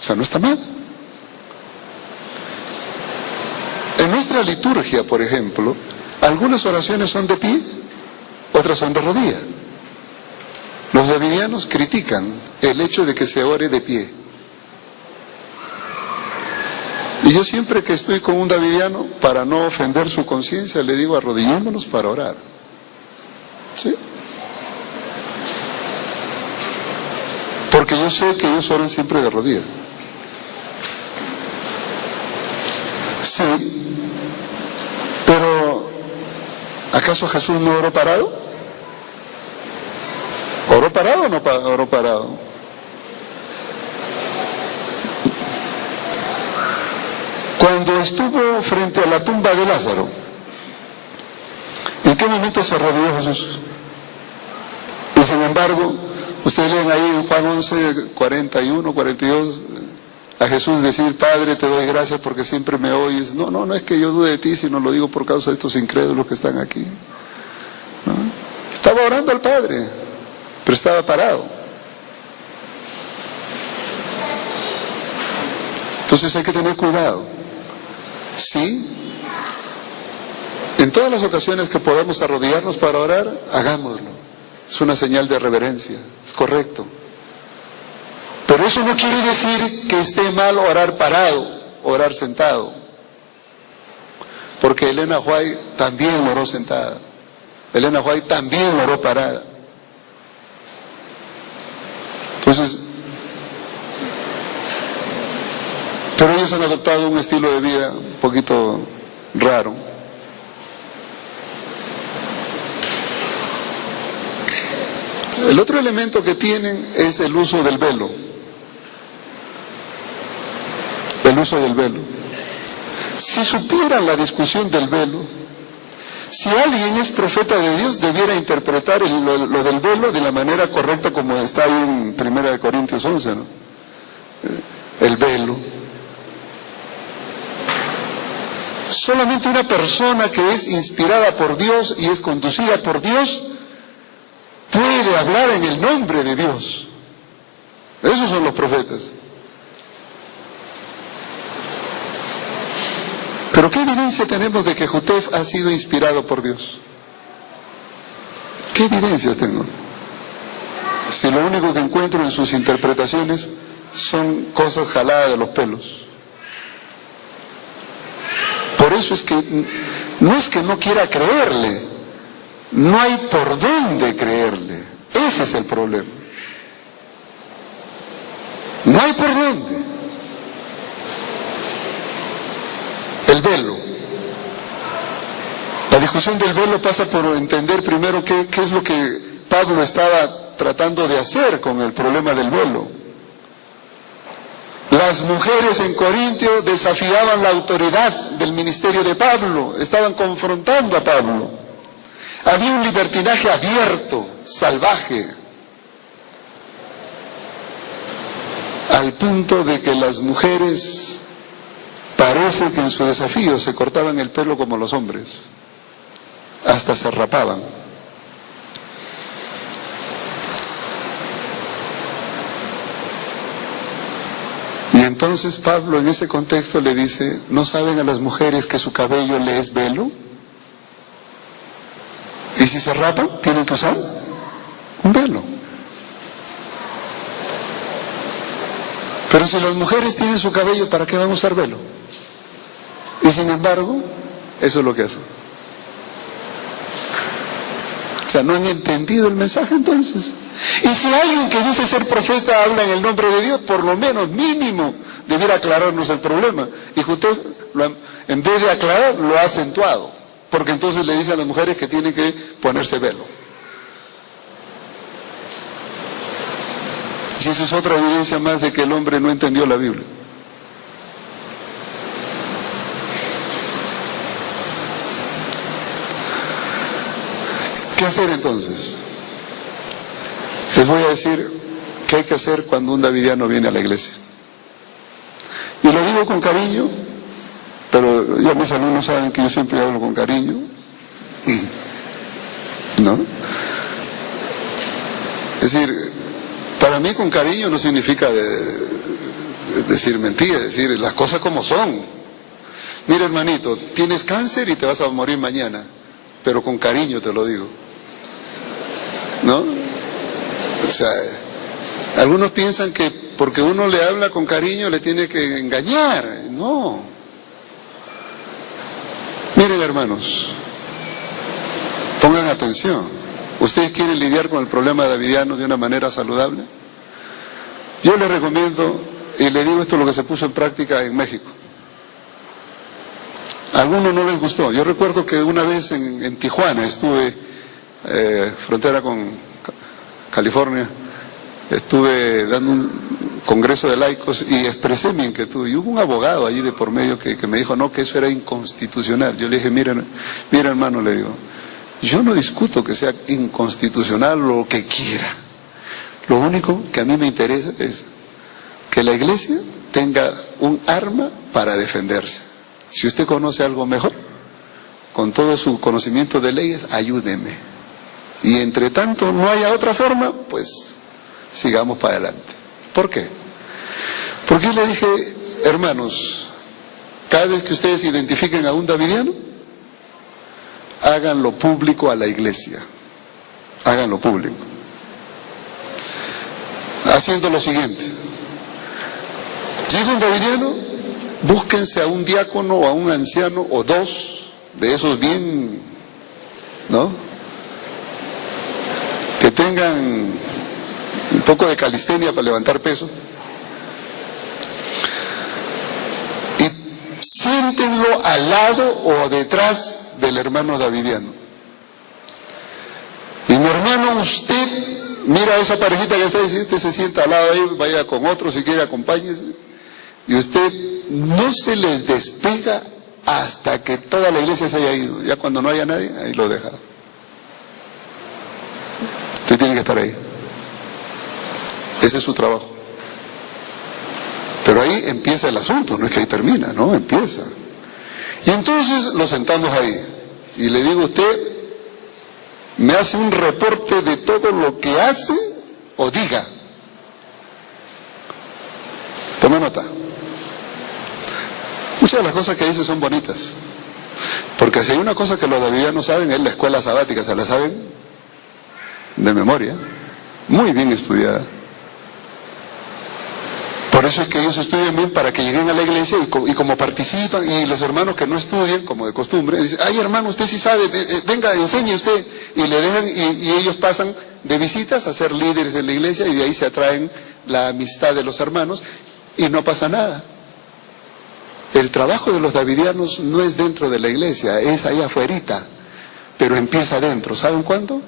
O sea, no está mal. En nuestra liturgia, por ejemplo, algunas oraciones son de pie, otras son de rodilla. Los davidianos critican el hecho de que se ore de pie. Y yo siempre que estoy con un davidiano, para no ofender su conciencia, le digo arrodillémonos para orar. ¿Sí? Porque yo sé que ellos oran siempre de rodillas. Sí, pero ¿acaso Jesús no oró parado? ¿Oró parado o no oró parado? Cuando estuvo frente a la tumba de Lázaro, ¿en qué momento se arrodilló Jesús? Y sin embargo, ustedes leen ahí en Juan 11, 41, 42, a Jesús decir, Padre, te doy gracias porque siempre me oyes. No es que yo dude de ti, sino lo digo por causa de estos incrédulos que están aquí. ¿No? Estaba orando al Padre, pero estaba parado. Entonces hay que tener cuidado. Sí, en todas las ocasiones que podamos arrodillarnos para orar, hagámoslo. Es una señal de reverencia, es correcto. Pero eso no quiere decir que esté mal orar parado, orar sentado. Porque Elena Huay también oró sentada. Elena Huay también oró parada. Entonces, pero ellos han adoptado un estilo de vida un poquito raro. El otro elemento que tienen es el uso del velo. El uso del velo. Si supieran la discusión del velo, si alguien es profeta de Dios, debiera interpretar lo del velo de la manera correcta como está ahí en 1 Corintios 11, ¿no? El velo. Solamente una persona que es inspirada por Dios y es conducida por Dios puede hablar en el nombre de Dios. Esos son los profetas. Pero ¿qué evidencia tenemos de que Jotef ha sido inspirado por Dios? ¿Qué evidencias tengo? Si lo único que encuentro en sus interpretaciones son cosas jaladas de los pelos. Por eso es que no quiera creerle, no hay por dónde creerle. Ese es el problema. No hay por dónde. El velo. La discusión del velo pasa por entender primero qué es lo que Pablo estaba tratando de hacer con el problema del velo. Las mujeres en Corintio desafiaban la autoridad del ministerio de Pablo, estaban confrontando a Pablo. Había un libertinaje abierto, salvaje, al punto de que las mujeres parece que en su desafío se cortaban el pelo como los hombres, hasta se rapaban. Y entonces Pablo en ese contexto le dice, ¿no saben a las mujeres que su cabello le es velo? Y si se rapan, tienen que usar un velo. Pero si las mujeres tienen su cabello, ¿para qué van a usar velo? Y sin embargo, eso es lo que hacen. O sea, no han entendido el mensaje entonces. Y si alguien que dice ser profeta habla en el nombre de Dios, por lo menos mínimo debiera aclararnos el problema. Y que usted, en vez de aclarar, lo ha acentuado. Porque entonces le dice a las mujeres que tienen que ponerse velo. Y esa es otra evidencia más de que el hombre no entendió la Biblia. ¿Qué hacer entonces? Les voy a decir qué hay que hacer cuando un davidiano viene a la iglesia. Y lo digo con cariño, pero ya mis alumnos saben que yo siempre hablo con cariño, ¿no? Es decir, para mí con cariño no significa decir mentiras, es decir, las cosas como son. Mira, hermanito, tienes cáncer y te vas a morir mañana, pero con cariño te lo digo, ¿no? O sea, algunos piensan que porque uno le habla con cariño le tiene que engañar. No. Miren, hermanos, pongan atención. ¿Ustedes quieren lidiar con el problema davidiano de una manera saludable? Yo les recomiendo, y le digo esto lo que se puso en práctica en México. A algunos no les gustó. Yo recuerdo que una vez en Tijuana estuve, frontera con California, estuve dando un congreso de laicos y expresé mi inquietud. Y hubo un abogado allí de por medio que me dijo, no, que eso era inconstitucional. Yo le dije, mira hermano, le digo, yo no discuto que sea inconstitucional o lo que quiera. Lo único que a mí me interesa es que la iglesia tenga un arma para defenderse. Si usted conoce algo mejor, con todo su conocimiento de leyes, ayúdeme. Y entre tanto no haya otra forma, pues sigamos para adelante. ¿Por qué? Porque le dije, hermanos, cada vez que ustedes identifiquen a un davidiano, háganlo público a la iglesia. Háganlo público. Haciendo lo siguiente. Llega un davidiano, búsquense a un diácono o a un anciano o dos de esos bien, ¿no?, que tengan un poco de calistenia para levantar peso, y siéntenlo al lado o detrás del hermano davidiano. Y mi hermano, usted mira a esa parejita que está diciendo, usted se sienta al lado de ellos, vaya con otro, si quiere acompáñese, y usted no se les despega hasta que toda la iglesia se haya ido. Ya cuando no haya nadie, ahí lo deja. Usted tiene que estar ahí. Ese es su trabajo. Pero ahí empieza el asunto, no es que ahí termina, no, empieza. Y entonces lo sentamos ahí. Y le digo, usted me hace un reporte de todo lo que hace o diga. Tome nota. Muchas de las cosas que dice son bonitas. Porque si hay una cosa que los davidianos saben, es la escuela sabática, se la saben de memoria, muy bien estudiada. Por eso es que ellos estudian bien para que lleguen a la iglesia y como participan, y los hermanos que no estudian, como de costumbre, dicen, ay hermano, usted sí sabe, venga, enseñe usted, y le dejan, y ellos pasan de visitas a ser líderes en la iglesia, y de ahí se atraen la amistad de los hermanos, y no pasa nada. El trabajo de los davidianos no es dentro de la iglesia, es allá afuerita, pero empieza adentro. ¿Saben cuándo?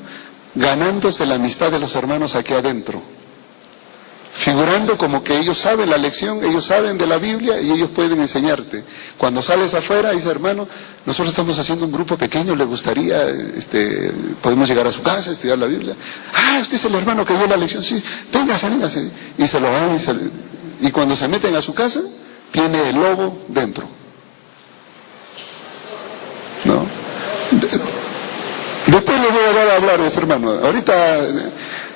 Ganándose la amistad de los hermanos aquí adentro, figurando como que ellos saben la lección, ellos saben de la Biblia y ellos pueden enseñarte. Cuando sales afuera, dice, hermano, nosotros estamos haciendo un grupo pequeño, le gustaría, podemos llegar a su casa, estudiar la Biblia. Ah, usted es el hermano que dio la lección, sí, véngase. Y se lo van, y cuando se meten a su casa, tiene el lobo dentro, ¿no? Después les voy a dar a hablar de este hermano. Ahorita,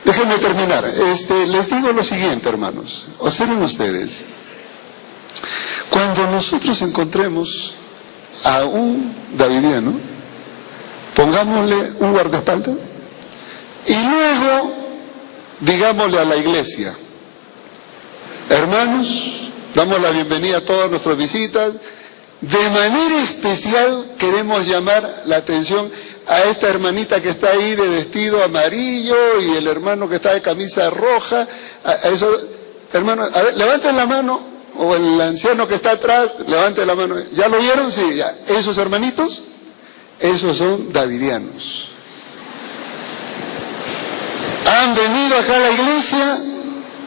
déjenme terminar. Les digo lo siguiente, hermanos. Observen ustedes. Cuando nosotros encontremos a un davidiano, pongámosle un guardaespaldas y luego digámosle a la iglesia, hermanos, damos la bienvenida a todas nuestras visitas. De manera especial queremos llamar la atención a esta hermanita que está ahí de vestido amarillo y el hermano que está de camisa roja, a eso, hermano, a ver, levanten la mano, o el anciano que está atrás, levante la mano. ¿Ya lo vieron? Sí, ya. Esos hermanitos, esos son davidianos. Han venido acá a la iglesia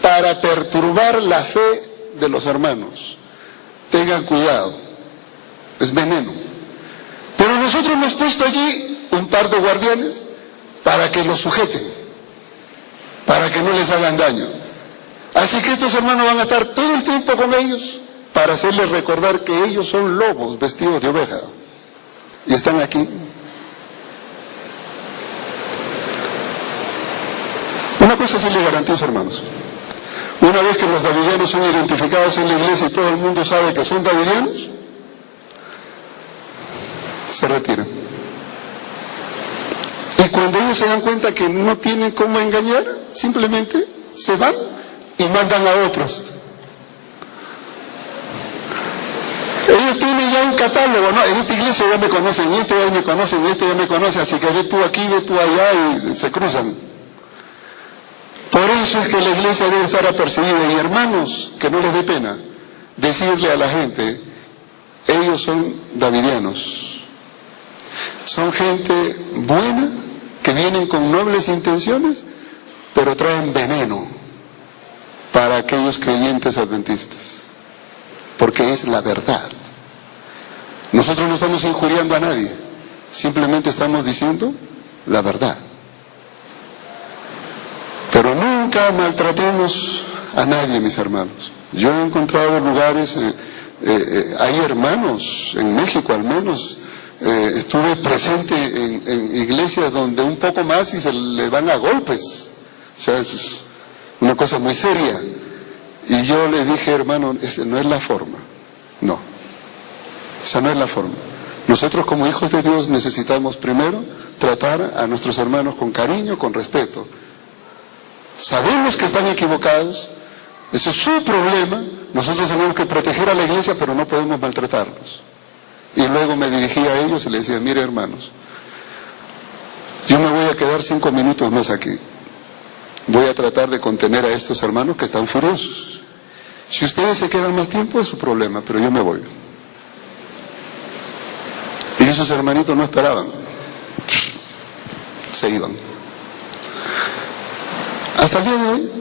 para perturbar la fe de los hermanos. Tengan cuidado, es veneno. Pero nosotros hemos puesto allí un par de guardianes para que los sujeten, para que no les hagan daño. Así que estos hermanos van a estar todo el tiempo con ellos para hacerles recordar que ellos son lobos vestidos de oveja. Y están aquí. Una cosa sí les garantizo, hermanos. Una vez que los davidianos son identificados en la iglesia y todo el mundo sabe que son davidianos, se retiran. Y cuando ellos se dan cuenta que no tienen cómo engañar, simplemente se van y mandan a otros. Ellos tienen ya un catálogo, ¿no? En esta iglesia ya me conocen, en este ya me conocen, en este ya me conocen, así que ve tú aquí, ve tú allá, y se cruzan. Por eso es que la iglesia debe estar apercibida. Y hermanos, que no les dé pena decirle a la gente, ellos son davidianos. Son gente buena, que vienen con nobles intenciones, pero traen veneno para aquellos creyentes adventistas. Porque es la verdad. Nosotros no estamos injuriando a nadie, simplemente estamos diciendo la verdad. Pero nunca maltratemos a nadie, mis hermanos. Yo he encontrado lugares, hay hermanos, en México al menos, estuve presente en iglesias donde un poco más y se le van a golpes. O sea, es una cosa muy seria. Y yo le dije, hermano, esa no es la forma. No, esa no es la forma. Nosotros como hijos de Dios necesitamos primero tratar a nuestros hermanos con cariño, con respeto. Sabemos que están equivocados, ese es su problema, nosotros tenemos que proteger a la iglesia, pero no podemos maltratarlos. Y luego me dirigí a ellos y les decía, mire hermanos, yo me voy a quedar 5 minutos más aquí, voy a tratar de contener a estos hermanos que están furiosos. Si ustedes se quedan más tiempo es su problema, pero yo me voy. Y esos hermanitos no esperaban, se iban. Hasta el día de hoy,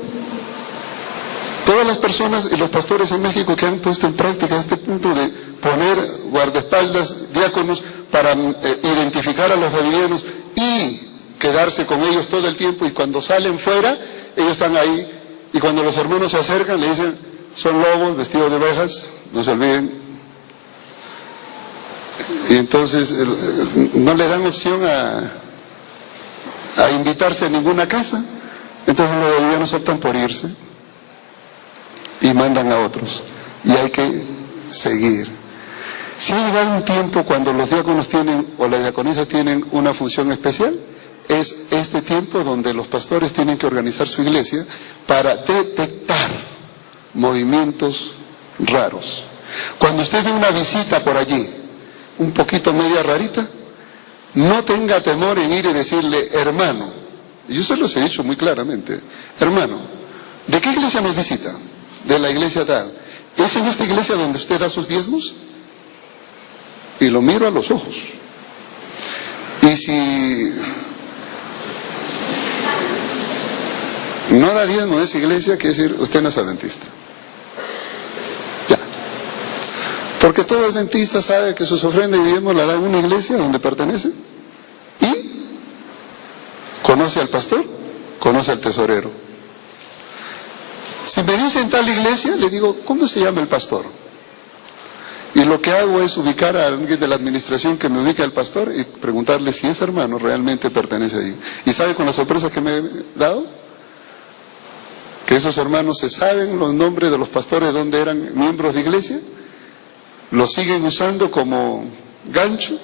todas las personas y los pastores en México que han puesto en práctica este punto de poner guardaespaldas, diáconos, para identificar a los davidianos y quedarse con ellos todo el tiempo, y cuando salen fuera, ellos están ahí, y cuando los hermanos se acercan, le dicen, son lobos vestidos de ovejas, no se olviden. Y entonces no le dan opción a invitarse a ninguna casa. Entonces los davidianos optan por irse y mandan a otros. Y hay que seguir. Si ha llegado un tiempo cuando los diáconos tienen, o las diaconisas tienen una función especial, es este tiempo donde los pastores tienen que organizar su iglesia para detectar movimientos raros. Cuando usted ve una visita por allí, un poquito media rarita, no tenga temor en ir y decirle, hermano, yo se los he dicho muy claramente, hermano, ¿de qué iglesia nos visita? De la iglesia tal. ¿Es en esta iglesia donde usted da sus diezmos? Y lo miro a los ojos. Y si no da diezmo en esa iglesia, quiere decir, usted no es adventista. Ya. Porque todo adventista sabe que sus ofrendas y diezmos la da en una iglesia donde pertenece. Y conoce al pastor, conoce al tesorero. Si me dicen tal iglesia, le digo, ¿cómo se llama el pastor? Y lo que hago es ubicar a alguien de la administración que me ubique al pastor y preguntarle si ese hermano realmente pertenece ahí. ¿Y sabe con la sorpresa que me he dado? Que esos hermanos se saben los nombres de los pastores donde eran miembros de iglesia, los siguen usando como gancho.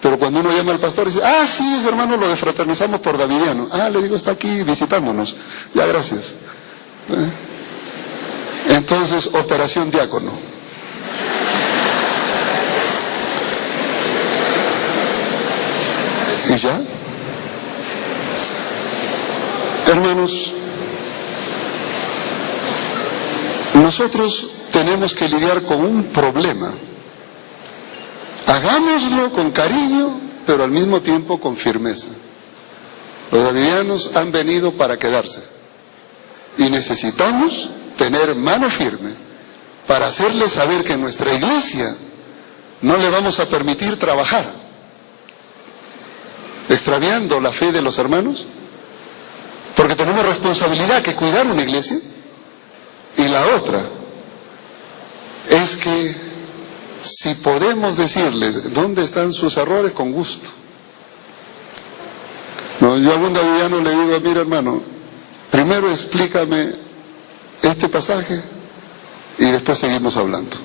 Pero cuando uno llama al pastor y dice, ah, sí, ese hermano lo defraternizamos por davidiano. Ah, le digo, está aquí visitándonos. Ya, gracias. Entonces, operación diácono. ¿Y ya? Hermanos, nosotros tenemos que lidiar con un problema. Hagámoslo con cariño, pero al mismo tiempo con firmeza. Los davidianos han venido para quedarse y necesitamos tener mano firme para hacerles saber que en nuestra iglesia no le vamos a permitir trabajar extraviando la fe de los hermanos, porque tenemos responsabilidad que cuidar una iglesia. Y la otra es que si podemos decirles dónde están sus errores, con gusto. No, yo a un davidiano le digo, mira hermano, primero explícame este pasaje y después seguimos hablando.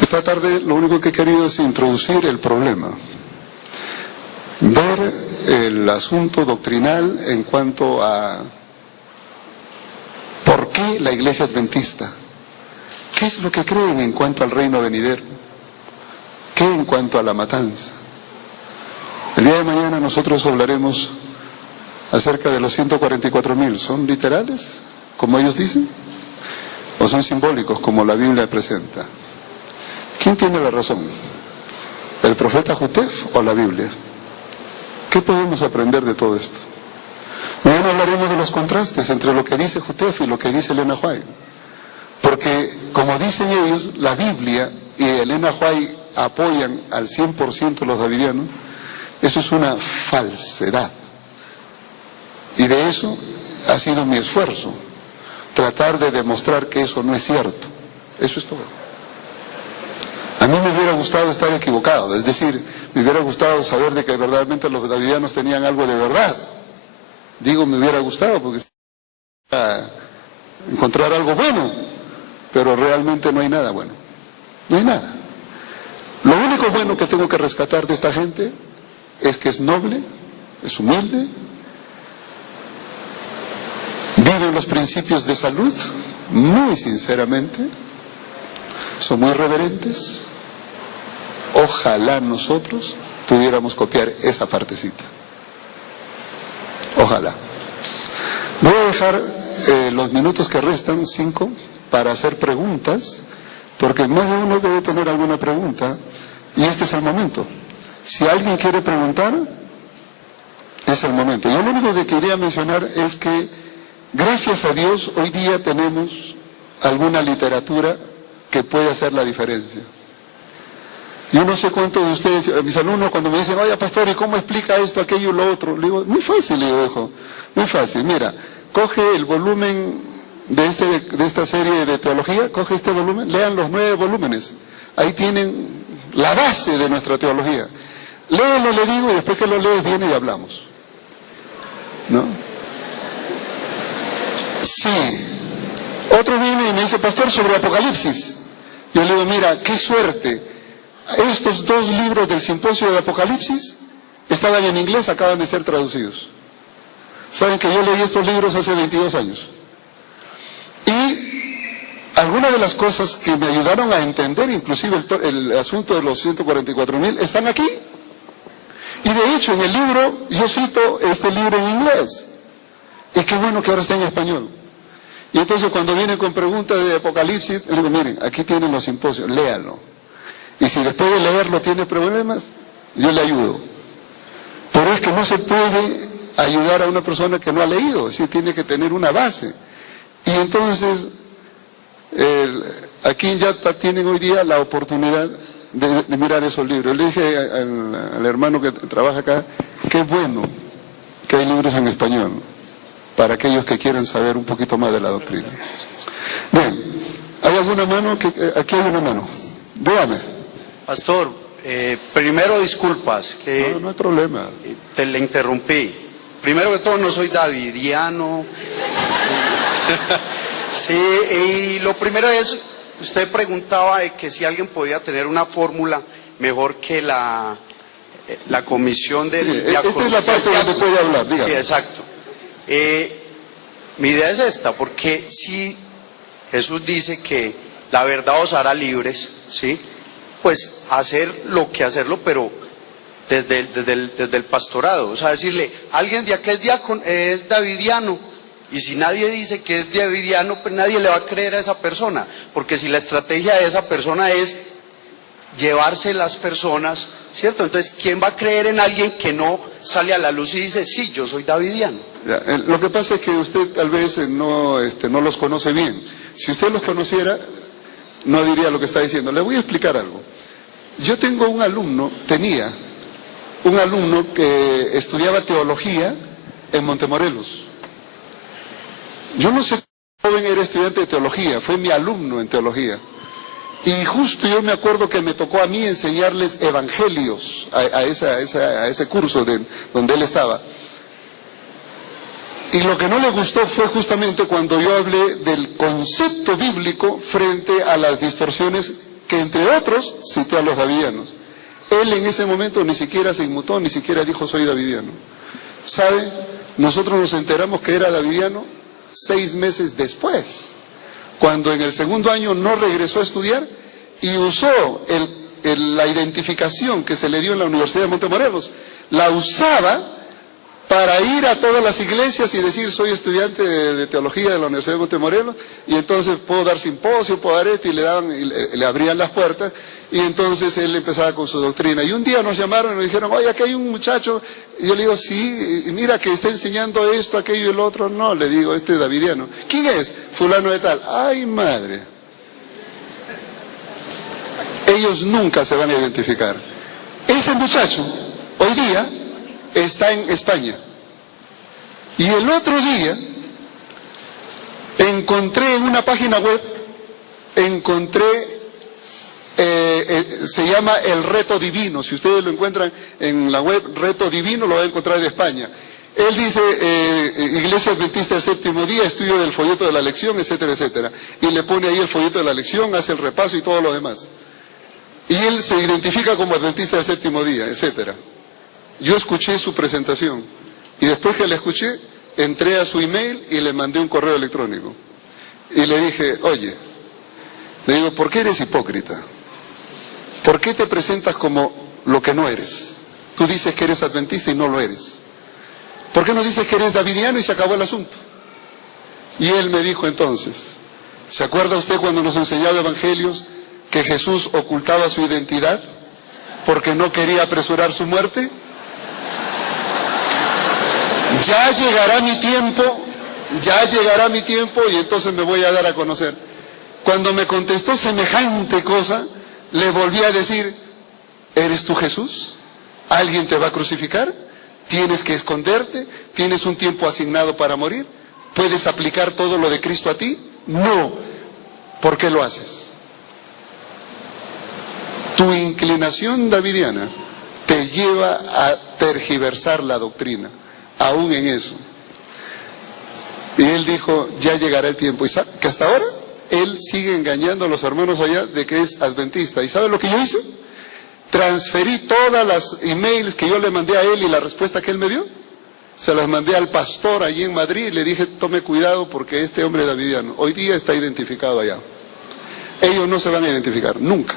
Esta tarde lo único que he querido es introducir el problema, ver el asunto doctrinal en cuanto a por qué la iglesia adventista, qué es lo que creen en cuanto al reino venidero, qué en cuanto a la matanza. El día de mañana nosotros hablaremos acerca de los 144,000. ¿Son literales, como ellos dicen? ¿O son simbólicos, como la Biblia presenta? ¿Quién tiene la razón? ¿El profeta Jutef o la Biblia? ¿Qué podemos aprender de todo esto? Mañana hablaremos de los contrastes entre lo que dice Jutef y lo que dice Elena White. Porque, como dicen ellos, la Biblia y Elena White apoyan al 100% los davidianos. Eso es una falsedad. Y de eso ha sido mi esfuerzo, tratar de demostrar que eso no es cierto. Eso es todo. A mí me hubiera gustado estar equivocado, es decir, me hubiera gustado saber de que verdaderamente los davidianos tenían algo de verdad. Digo, me hubiera gustado porque encontrar algo bueno, pero realmente no hay nada bueno. No hay nada. Lo único bueno que tengo que rescatar de esta gente es que es noble, es humilde, viven los principios de salud muy sinceramente, son muy reverentes. Ojalá nosotros pudiéramos copiar esa partecita. Ojalá. Voy a dejar los minutos que restan, 5, para hacer preguntas, porque más de uno debe tener alguna pregunta, y este es el momento. Si alguien quiere preguntar, es el momento. Yo lo único que quería mencionar es que, gracias a Dios, hoy día tenemos alguna literatura que puede hacer la diferencia. Yo no sé cuántos de ustedes, mis alumnos, cuando me dicen, oye pastor, ¿y cómo explica esto, aquello y lo otro? Le digo, muy fácil, le digo, hijo, muy fácil. Mira, coge el volumen de esta serie de teología, coge este volumen, lean los 9 volúmenes. Ahí tienen la base de nuestra teología. Léelo, le digo, y después que lo lees viene y hablamos. ¿No? Sí. Otro viene y me dice, pastor, sobre Apocalipsis. Yo le digo, mira, qué suerte. Estos 2 libros del simposio de Apocalipsis estaban en inglés, acaban de ser traducidos. Saben que yo leí estos libros hace 22 años. Y algunas de las cosas que me ayudaron a entender, inclusive el asunto de los 144,000, están aquí. Y de hecho, en el libro, yo cito este libro en inglés. Y qué bueno que ahora está en español. Y entonces cuando vienen con preguntas de Apocalipsis, les digo, miren, aquí tienen los simposios, léanlo. Y si después de leerlo tiene problemas, yo le ayudo. Pero es que no se puede ayudar a una persona que no ha leído, es decir, tiene que tener una base. Y entonces, aquí en Yatpa tienen hoy día la oportunidad de mirar esos libros. Le dije al hermano que trabaja acá, qué bueno que hay libros en español, para aquellos que quieran saber un poquito más de la doctrina. Bien, ¿hay alguna mano? Aquí hay una mano. Véame. Pastor, primero disculpas que no hay problema. Te le interrumpí. Primero que todo, no soy davidiano. Sí, y lo primero es, usted preguntaba de que si alguien podía tener una fórmula mejor que la comisión del... Sí, esta es la parte donde puede hablar, dígame. Sí, exacto. Mi idea es esta, porque si Jesús dice que la verdad os hará libres, ¿sí? pues hacer lo que hacerlo, pero desde el pastorado. O sea, decirle, alguien de aquel diácono es davidiano, y si nadie dice que es davidiano, pues nadie le va a creer a esa persona, porque si la estrategia de esa persona es llevarse las personas, ¿cierto? Entonces, ¿quién va a creer en alguien que no sale a la luz y dice, sí, yo soy davidiano? Ya, lo que pasa es que usted tal vez no los conoce bien. Si usted los conociera, no diría lo que está diciendo. Le voy a explicar algo. Yo tenía un alumno que estudiaba teología en Montemorelos. Yo no sé cómo joven era estudiante de teología, fue mi alumno en teología. Y justo yo me acuerdo que me tocó a mí enseñarles evangelios a ese curso donde él estaba. Y lo que no le gustó fue justamente cuando yo hablé del concepto bíblico frente a las distorsiones que, entre otros, cité a los davidianos. Él en ese momento ni siquiera se inmutó, ni siquiera dijo soy davidiano. ¿Sabe? Nosotros nos enteramos que era davidiano 6 meses después, cuando en el segundo año no regresó a estudiar y usó la identificación que se le dio en la Universidad de Montemorelos, la usaba para ir a todas las iglesias y decir soy estudiante de teología de la Universidad de Montemorelos, y entonces puedo dar simposio, puedo dar esto, y le abrían las puertas, y entonces él empezaba con su doctrina. Y un día nos llamaron y nos dijeron, oye, aquí hay un muchacho, y yo le digo, sí, y mira que está enseñando esto, aquello y el otro. No, le digo, este es davidiano. ¿Quién es? Fulano de tal. Ay, madre. Ellos nunca se van a identificar. Ese muchacho, hoy día, está en España. Y el otro día encontré en una página web, se llama El Reto Divino. Si ustedes lo encuentran en la web Reto Divino, lo van a encontrar de España. Él dice, Iglesia Adventista del Séptimo Día, estudio del folleto de la lección, etcétera, etcétera. Y le pone ahí el folleto de la lección, hace el repaso y todo lo demás. Y él se identifica como Adventista del Séptimo Día, etcétera. Yo escuché su presentación y después que la escuché, entré a su email y le mandé un correo electrónico. Y le dije, oye, le digo, ¿por qué eres hipócrita? ¿Por qué te presentas como lo que no eres? Tú dices que eres adventista y no lo eres. ¿Por qué no dices que eres davidiano y se acabó el asunto? Y él me dijo entonces, ¿se acuerda usted cuando nos enseñaba evangelios que Jesús ocultaba su identidad porque no quería apresurar su muerte? Ya llegará mi tiempo y entonces me voy a dar a conocer. Cuando me contestó semejante cosa, le volví a decir, ¿eres tú Jesús? ¿Alguien te va a crucificar? ¿Tienes que esconderte? ¿Tienes un tiempo asignado para morir? ¿Puedes aplicar todo lo de Cristo a ti? No. ¿Por qué lo haces? Tu inclinación davidiana te lleva a tergiversar la doctrina, aún en eso. Y él dijo, ya llegará el tiempo. Y sabe que hasta ahora él sigue engañando a los hermanos allá de que es adventista. ¿Y sabe lo que yo hice? Transferí todas las emails que yo le mandé a él y la respuesta que él me dio, se las mandé al pastor allí en Madrid y le dije, tome cuidado porque este hombre davidiano hoy día está identificado allá. Ellos no se van a identificar, nunca.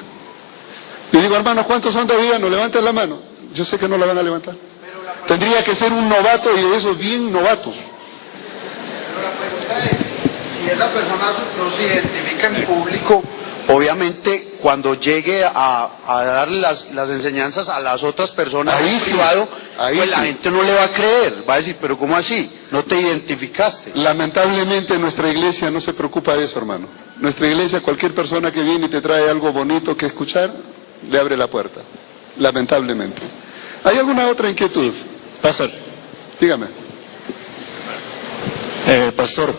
Le digo, hermanos, ¿cuántos son davidianos? Levanten la mano. Yo sé que no la van a levantar. Tendría que ser un novato y de esos bien novatos. Pero la pregunta es, si esa persona no se identifica en público, obviamente cuando llegue a dar las enseñanzas a las otras personas en privado, pues la gente no le va a creer, va a decir, pero ¿cómo así? No te identificaste. Lamentablemente nuestra iglesia no se preocupa de eso, hermano. Nuestra iglesia, cualquier persona que viene y te trae algo bonito que escuchar, le abre la puerta, lamentablemente. ¿Hay alguna otra inquietud? Sí. Pastor. Dígame. Pastor,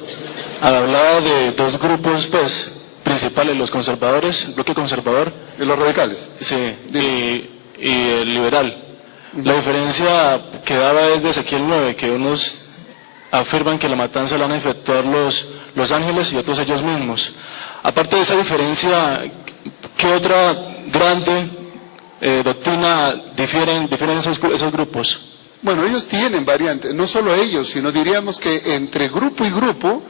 hablaba de dos grupos, pues, principales, los conservadores, el bloque conservador. ¿Y los radicales? Sí, y el liberal. La diferencia que daba es de Ezequiel 9, que unos afirman que la matanza la van a efectuar los ángeles y otros ellos mismos. Aparte de esa diferencia, ¿qué otra grande doctrina difieren esos grupos? Bueno, ellos tienen variantes, no solo ellos, sino diríamos que entre grupo y grupo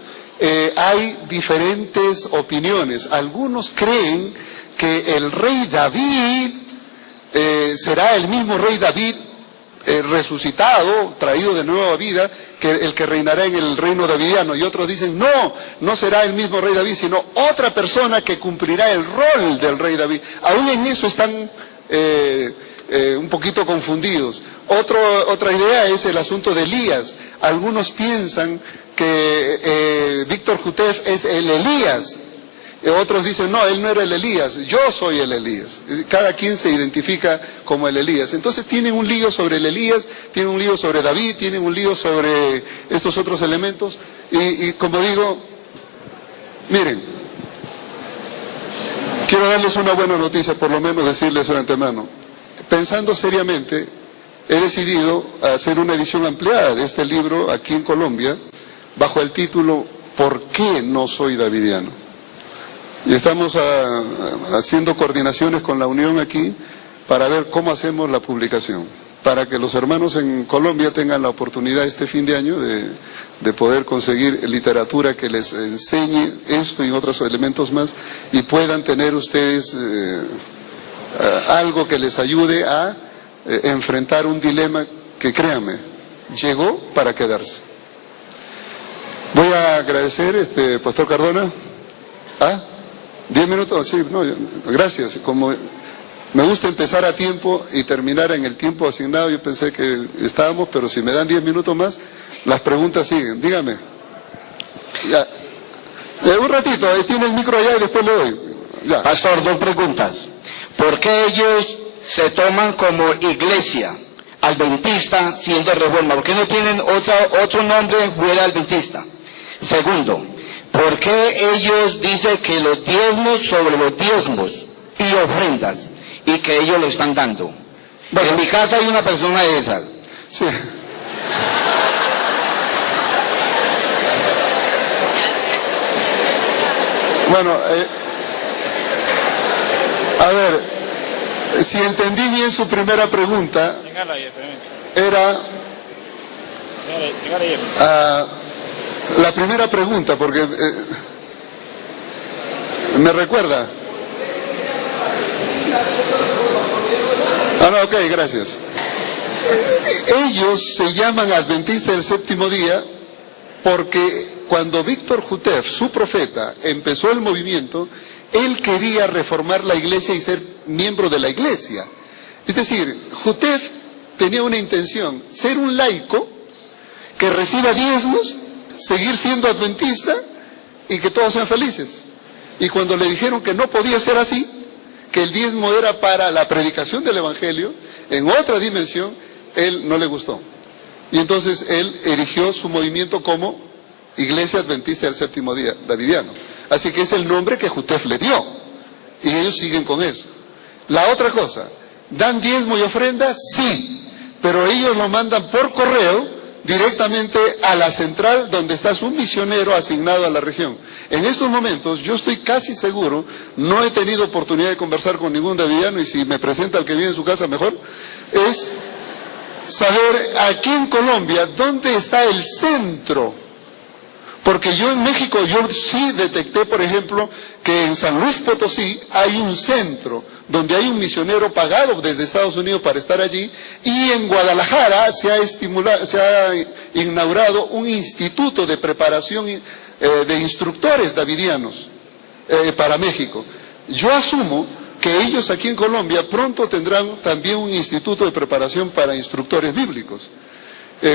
hay diferentes opiniones. Algunos creen que el rey David será el mismo rey David resucitado, traído de nuevo a vida, que el que reinará en el reino davidiano. Y otros dicen, no, no será el mismo rey David, sino otra persona que cumplirá el rol del rey David. Aún en eso están un poquito confundidos. Otra idea es el asunto de Elías. Algunos piensan que Víctor Jutef es el Elías. Otros dicen, no, él no era el Elías, yo soy el Elías. Cada quien se identifica como el Elías. Entonces tienen un lío sobre el Elías, tienen un lío sobre David, tienen un lío sobre estos otros elementos. Y como digo, miren, quiero darles una buena noticia, por lo menos decirles de antemano. Pensando seriamente, he decidido hacer una edición ampliada de este libro aquí en Colombia, bajo el título ¿Por qué no soy davidiano? Y estamos haciendo coordinaciones con la Unión aquí para ver cómo hacemos la publicación, para que los hermanos en Colombia tengan la oportunidad este fin de año de poder conseguir literatura que les enseñe esto y otros elementos más, y puedan tener ustedes algo que les ayude a enfrentar un dilema que, créanme, llegó para quedarse. Voy a agradecer, Pastor Cardona. 10 minutos, sí, no, gracias. Como me gusta empezar a tiempo y terminar en el tiempo asignado, yo pensé que estábamos, pero si me dan 10 minutos más, las preguntas siguen. Dígame. Ya. Un ratito, ahí tiene el micro allá y después le doy. Ya. Pastor, 2 preguntas. ¿Por qué ellos se toman como iglesia adventista siendo Reforma? ¿Por qué no tienen otro nombre fuera adventista? Segundo, ¿por qué ellos dicen que los diezmos sobre los diezmos y ofrendas y que ellos lo están dando? Bueno, en mi casa hay una persona de esas. Sí. Bueno, a ver, si entendí bien su primera pregunta, era la primera pregunta, porque me recuerda. No, ok, gracias. Ellos se llaman Adventistas del Séptimo Día porque cuando Víctor Jutef, su profeta, empezó el movimiento, él quería reformar la iglesia y ser miembro de la iglesia. Es decir, Jutef tenía una intención, ser un laico que reciba diezmos, seguir siendo adventista y que todos sean felices. Y cuando le dijeron que no podía ser así, que el diezmo era para la predicación del evangelio, en otra dimensión, él no le gustó. Y entonces él erigió su movimiento como Iglesia Adventista del Séptimo Día, Davidiano. Así que es el nombre que Jutef le dio. Y ellos siguen con eso. La otra cosa, ¿dan diezmo y ofrenda? Sí, pero ellos lo mandan por correo directamente a la central donde está su misionero asignado a la región. En estos momentos, yo estoy casi seguro, no he tenido oportunidad de conversar con ningún davidiano, y si me presenta al que vive en su casa mejor, es saber aquí en Colombia dónde está el centro. Porque yo en México, yo sí detecté, por ejemplo, que en San Luis Potosí hay un centro donde hay un misionero pagado desde Estados Unidos para estar allí, y en Guadalajara se ha inaugurado un instituto de preparación de instructores davidianos para México. Yo asumo que ellos aquí en Colombia pronto tendrán también un instituto de preparación para instructores bíblicos.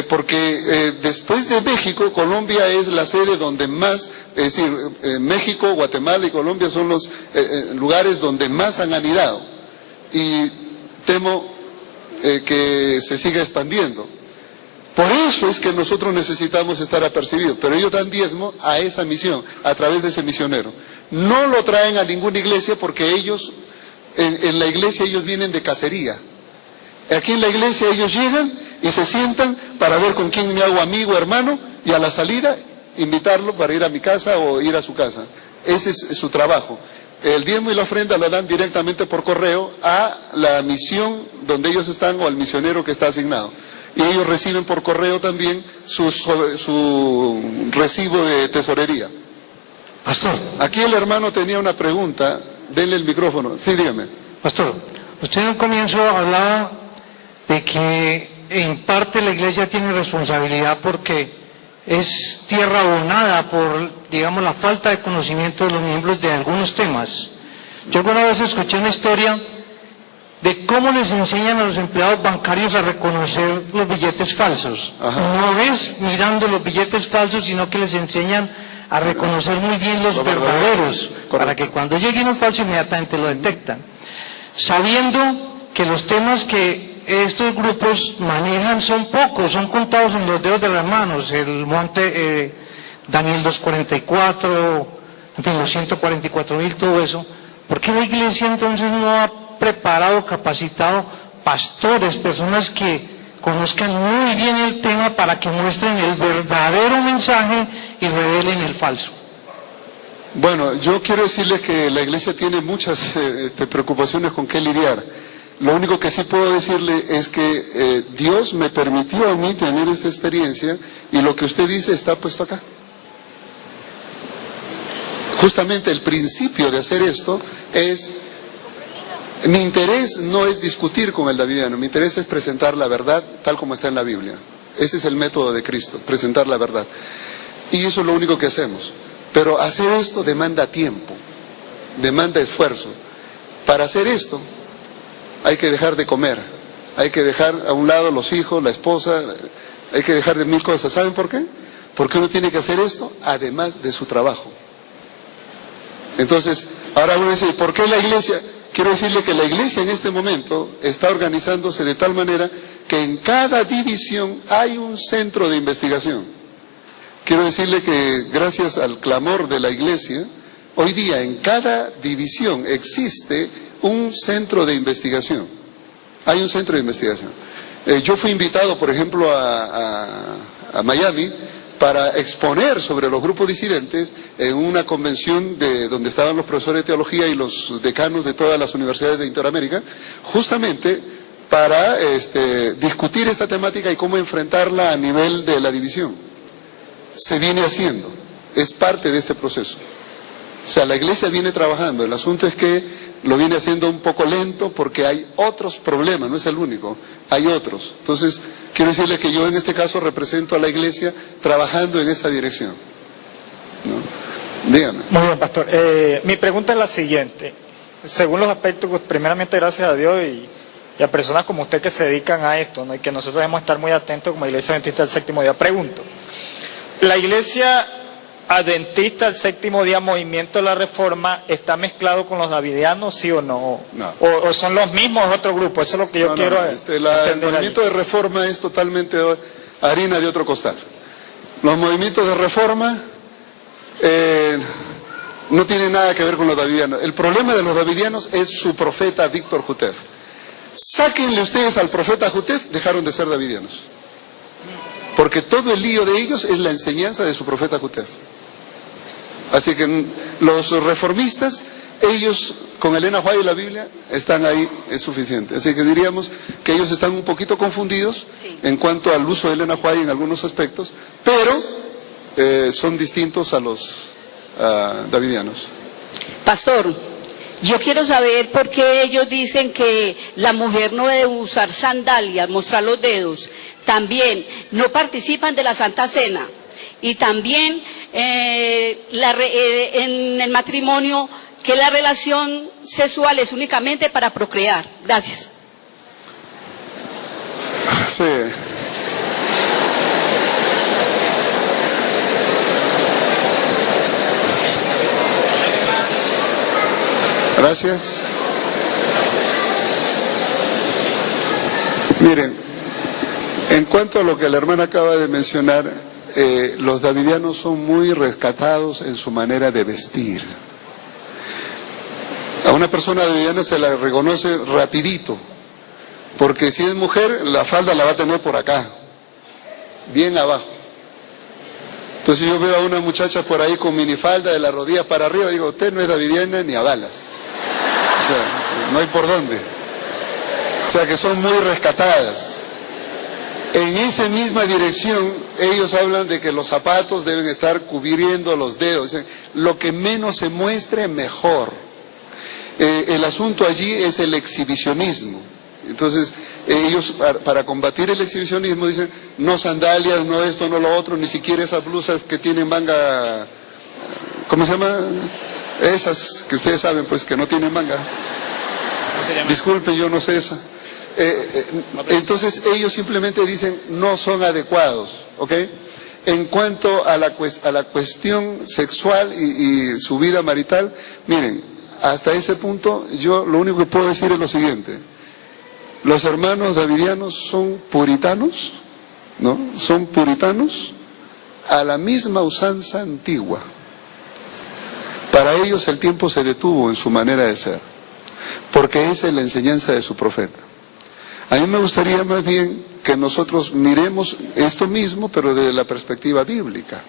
Porque después de México, Colombia es la sede donde más, es decir, México, Guatemala y Colombia son los lugares donde más han anidado. Y temo que se siga expandiendo. Por eso es que nosotros necesitamos estar apercibidos. Pero ellos dan diezmo a esa misión, a través de ese misionero. No lo traen a ninguna iglesia porque ellos, en la iglesia ellos vienen de cacería. Aquí en la iglesia ellos llegan y se sientan para ver con quién me hago amigo, hermano, y a la salida invitarlo para ir a mi casa o ir a su casa. Ese es su trabajo. El diezmo y la ofrenda lo dan directamente por correo a la misión donde ellos están o al misionero que está asignado. Y ellos reciben por correo también su recibo de tesorería. Pastor, Aquí el hermano tenía una pregunta denle el micrófono. Sí, dígame. Pastor, usted en un comienzo hablaba de que en parte la iglesia tiene responsabilidad porque es tierra abonada por, digamos, la falta de conocimiento de los miembros de algunos temas. Yo alguna vez escuché una historia de cómo les enseñan a los empleados bancarios a reconocer los billetes falsos. Ajá. No es mirando los billetes falsos, sino que les enseñan a reconocer muy bien los verdaderos, para que cuando llegue un falso inmediatamente lo detectan. Sabiendo que los temas que estos grupos manejan son pocos, son contados en los dedos de las manos, el monte Daniel 244, en fin, los 144.000, todo eso. ¿Por qué la iglesia entonces no ha preparado, capacitado pastores, personas que conozcan muy bien el tema para que muestren el verdadero mensaje y revelen el falso? Bueno, yo quiero decirles que la iglesia tiene muchas preocupaciones con qué lidiar. Lo único que sí puedo decirle es que Dios me permitió a mí tener esta experiencia y lo que usted dice está puesto acá. Justamente el principio de hacer esto es... Mi interés no es discutir con el davidiano, mi interés es presentar la verdad tal como está en la Biblia. Ese es el método de Cristo, presentar la verdad. Y eso es lo único que hacemos. Pero hacer esto demanda tiempo, demanda esfuerzo. Para hacer esto hay que dejar de comer, hay que dejar a un lado los hijos, la esposa, hay que dejar de mil cosas. ¿Saben por qué? Porque uno tiene que hacer esto además de su trabajo. Entonces, ahora uno dice, ¿por qué la iglesia? Quiero decirle que la iglesia en este momento está organizándose de tal manera que en cada división hay un centro de investigación. Quiero decirle que gracias al clamor de la iglesia, hoy día en cada división existe un centro de investigación. Hay un centro de investigación. Yo fui invitado, por ejemplo, a Miami para exponer sobre los grupos disidentes en una convención donde estaban los profesores de teología y los decanos de todas las universidades de Interamérica, justamente para discutir esta temática y cómo enfrentarla a nivel de la división. Se viene haciendo, es parte de este proceso. O sea, la iglesia viene trabajando, el asunto es que lo viene haciendo un poco lento porque hay otros problemas, no es el único, hay otros. Entonces, quiero decirle que yo en este caso represento a la iglesia trabajando en esta dirección, ¿no? Dígame. Muy bien, pastor. Mi pregunta es la siguiente. Según los aspectos, pues, primeramente gracias a Dios y a personas como usted que se dedican a esto, ¿no? Y que nosotros debemos estar muy atentos como Iglesia Adventista del Séptimo Día. Pregunto, ¿la Iglesia Adventista del Séptimo Día, Movimiento de la Reforma, está mezclado con los davidianos, sí o no? No. ¿O son los mismos otro grupo? Eso es lo que yo quiero el movimiento de reforma es totalmente harina de otro costal. Los movimientos de reforma no tienen nada que ver con los davidianos. El problema de los davidianos es su profeta Víctor Jutef. Sáquenle ustedes al profeta Jutef, dejaron de ser davidianos. Porque todo el lío de ellos es la enseñanza de su profeta Jutef. Así que los reformistas, ellos con Elena White y la Biblia están ahí, es suficiente. Así que diríamos que ellos están un poquito confundidos en cuanto al uso de Elena White en algunos aspectos, pero son distintos a los davidianos. Pastor, yo quiero saber por qué ellos dicen que la mujer no debe usar sandalias, mostrar los dedos. También no participan de la Santa Cena. Y también en el matrimonio, que la relación sexual es únicamente para procrear. Gracias. Sí. Gracias. Miren, en cuanto a lo que la hermana acaba de mencionar, los davidianos son muy rescatados en su manera de vestir. A una persona davidiana se la reconoce rapidito, porque si es mujer, la falda la va a tener por acá, bien abajo. Entonces yo veo a una muchacha por ahí con minifalda de la rodilla para arriba, digo, usted no es davidiana ni a balas. O sea, no hay por dónde. O sea que son muy rescatadas. En esa misma dirección, ellos hablan de que los zapatos deben estar cubriendo los dedos. Dicen, lo que menos se muestre, mejor. El asunto allí es el exhibicionismo. Entonces, ellos para combatir el exhibicionismo dicen, no sandalias, no esto, no lo otro, ni siquiera esas blusas que tienen manga, ¿cómo se llama? Esas que ustedes saben, pues, que no tienen manga. Disculpen, yo no sé esa. Entonces, ellos simplemente dicen, no son adecuados, ¿ok? En cuanto a la cuestión sexual y su vida marital, miren, hasta ese punto yo lo único que puedo decir es lo siguiente. Los hermanos davidianos son puritanos, ¿no? Son puritanos a la misma usanza antigua. Para ellos el tiempo se detuvo en su manera de ser, porque esa es la enseñanza de su profeta. A mí me gustaría más bien que nosotros miremos esto mismo, pero desde la perspectiva bíblica,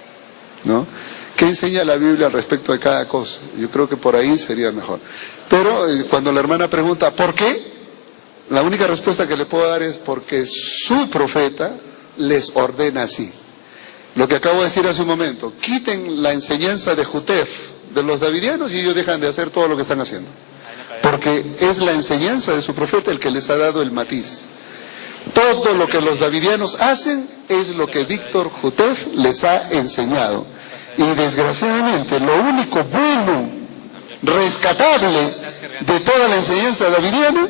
¿no? ¿Qué enseña la Biblia al respecto de cada cosa? Yo creo que por ahí sería mejor. Pero cuando la hermana pregunta, ¿por qué? La única respuesta que le puedo dar es porque su profeta les ordena así. Lo que acabo de decir hace un momento, quiten la enseñanza de Jutef, de los davidianos, y ellos dejan de hacer todo lo que están haciendo. Porque es la enseñanza de su profeta el que les ha dado el matiz. Todo lo que los davidianos hacen es lo que Víctor Jutef les ha enseñado. Y desgraciadamente lo único bueno, rescatable de toda la enseñanza davidiana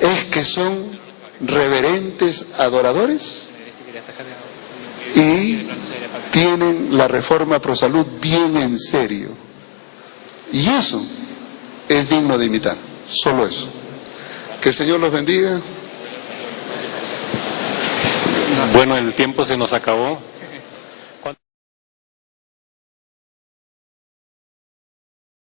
es que son reverentes adoradores y tienen la reforma pro salud bien en serio. Y eso es digno de imitar, solo eso. Que el Señor los bendiga. Bueno, el tiempo se nos acabó.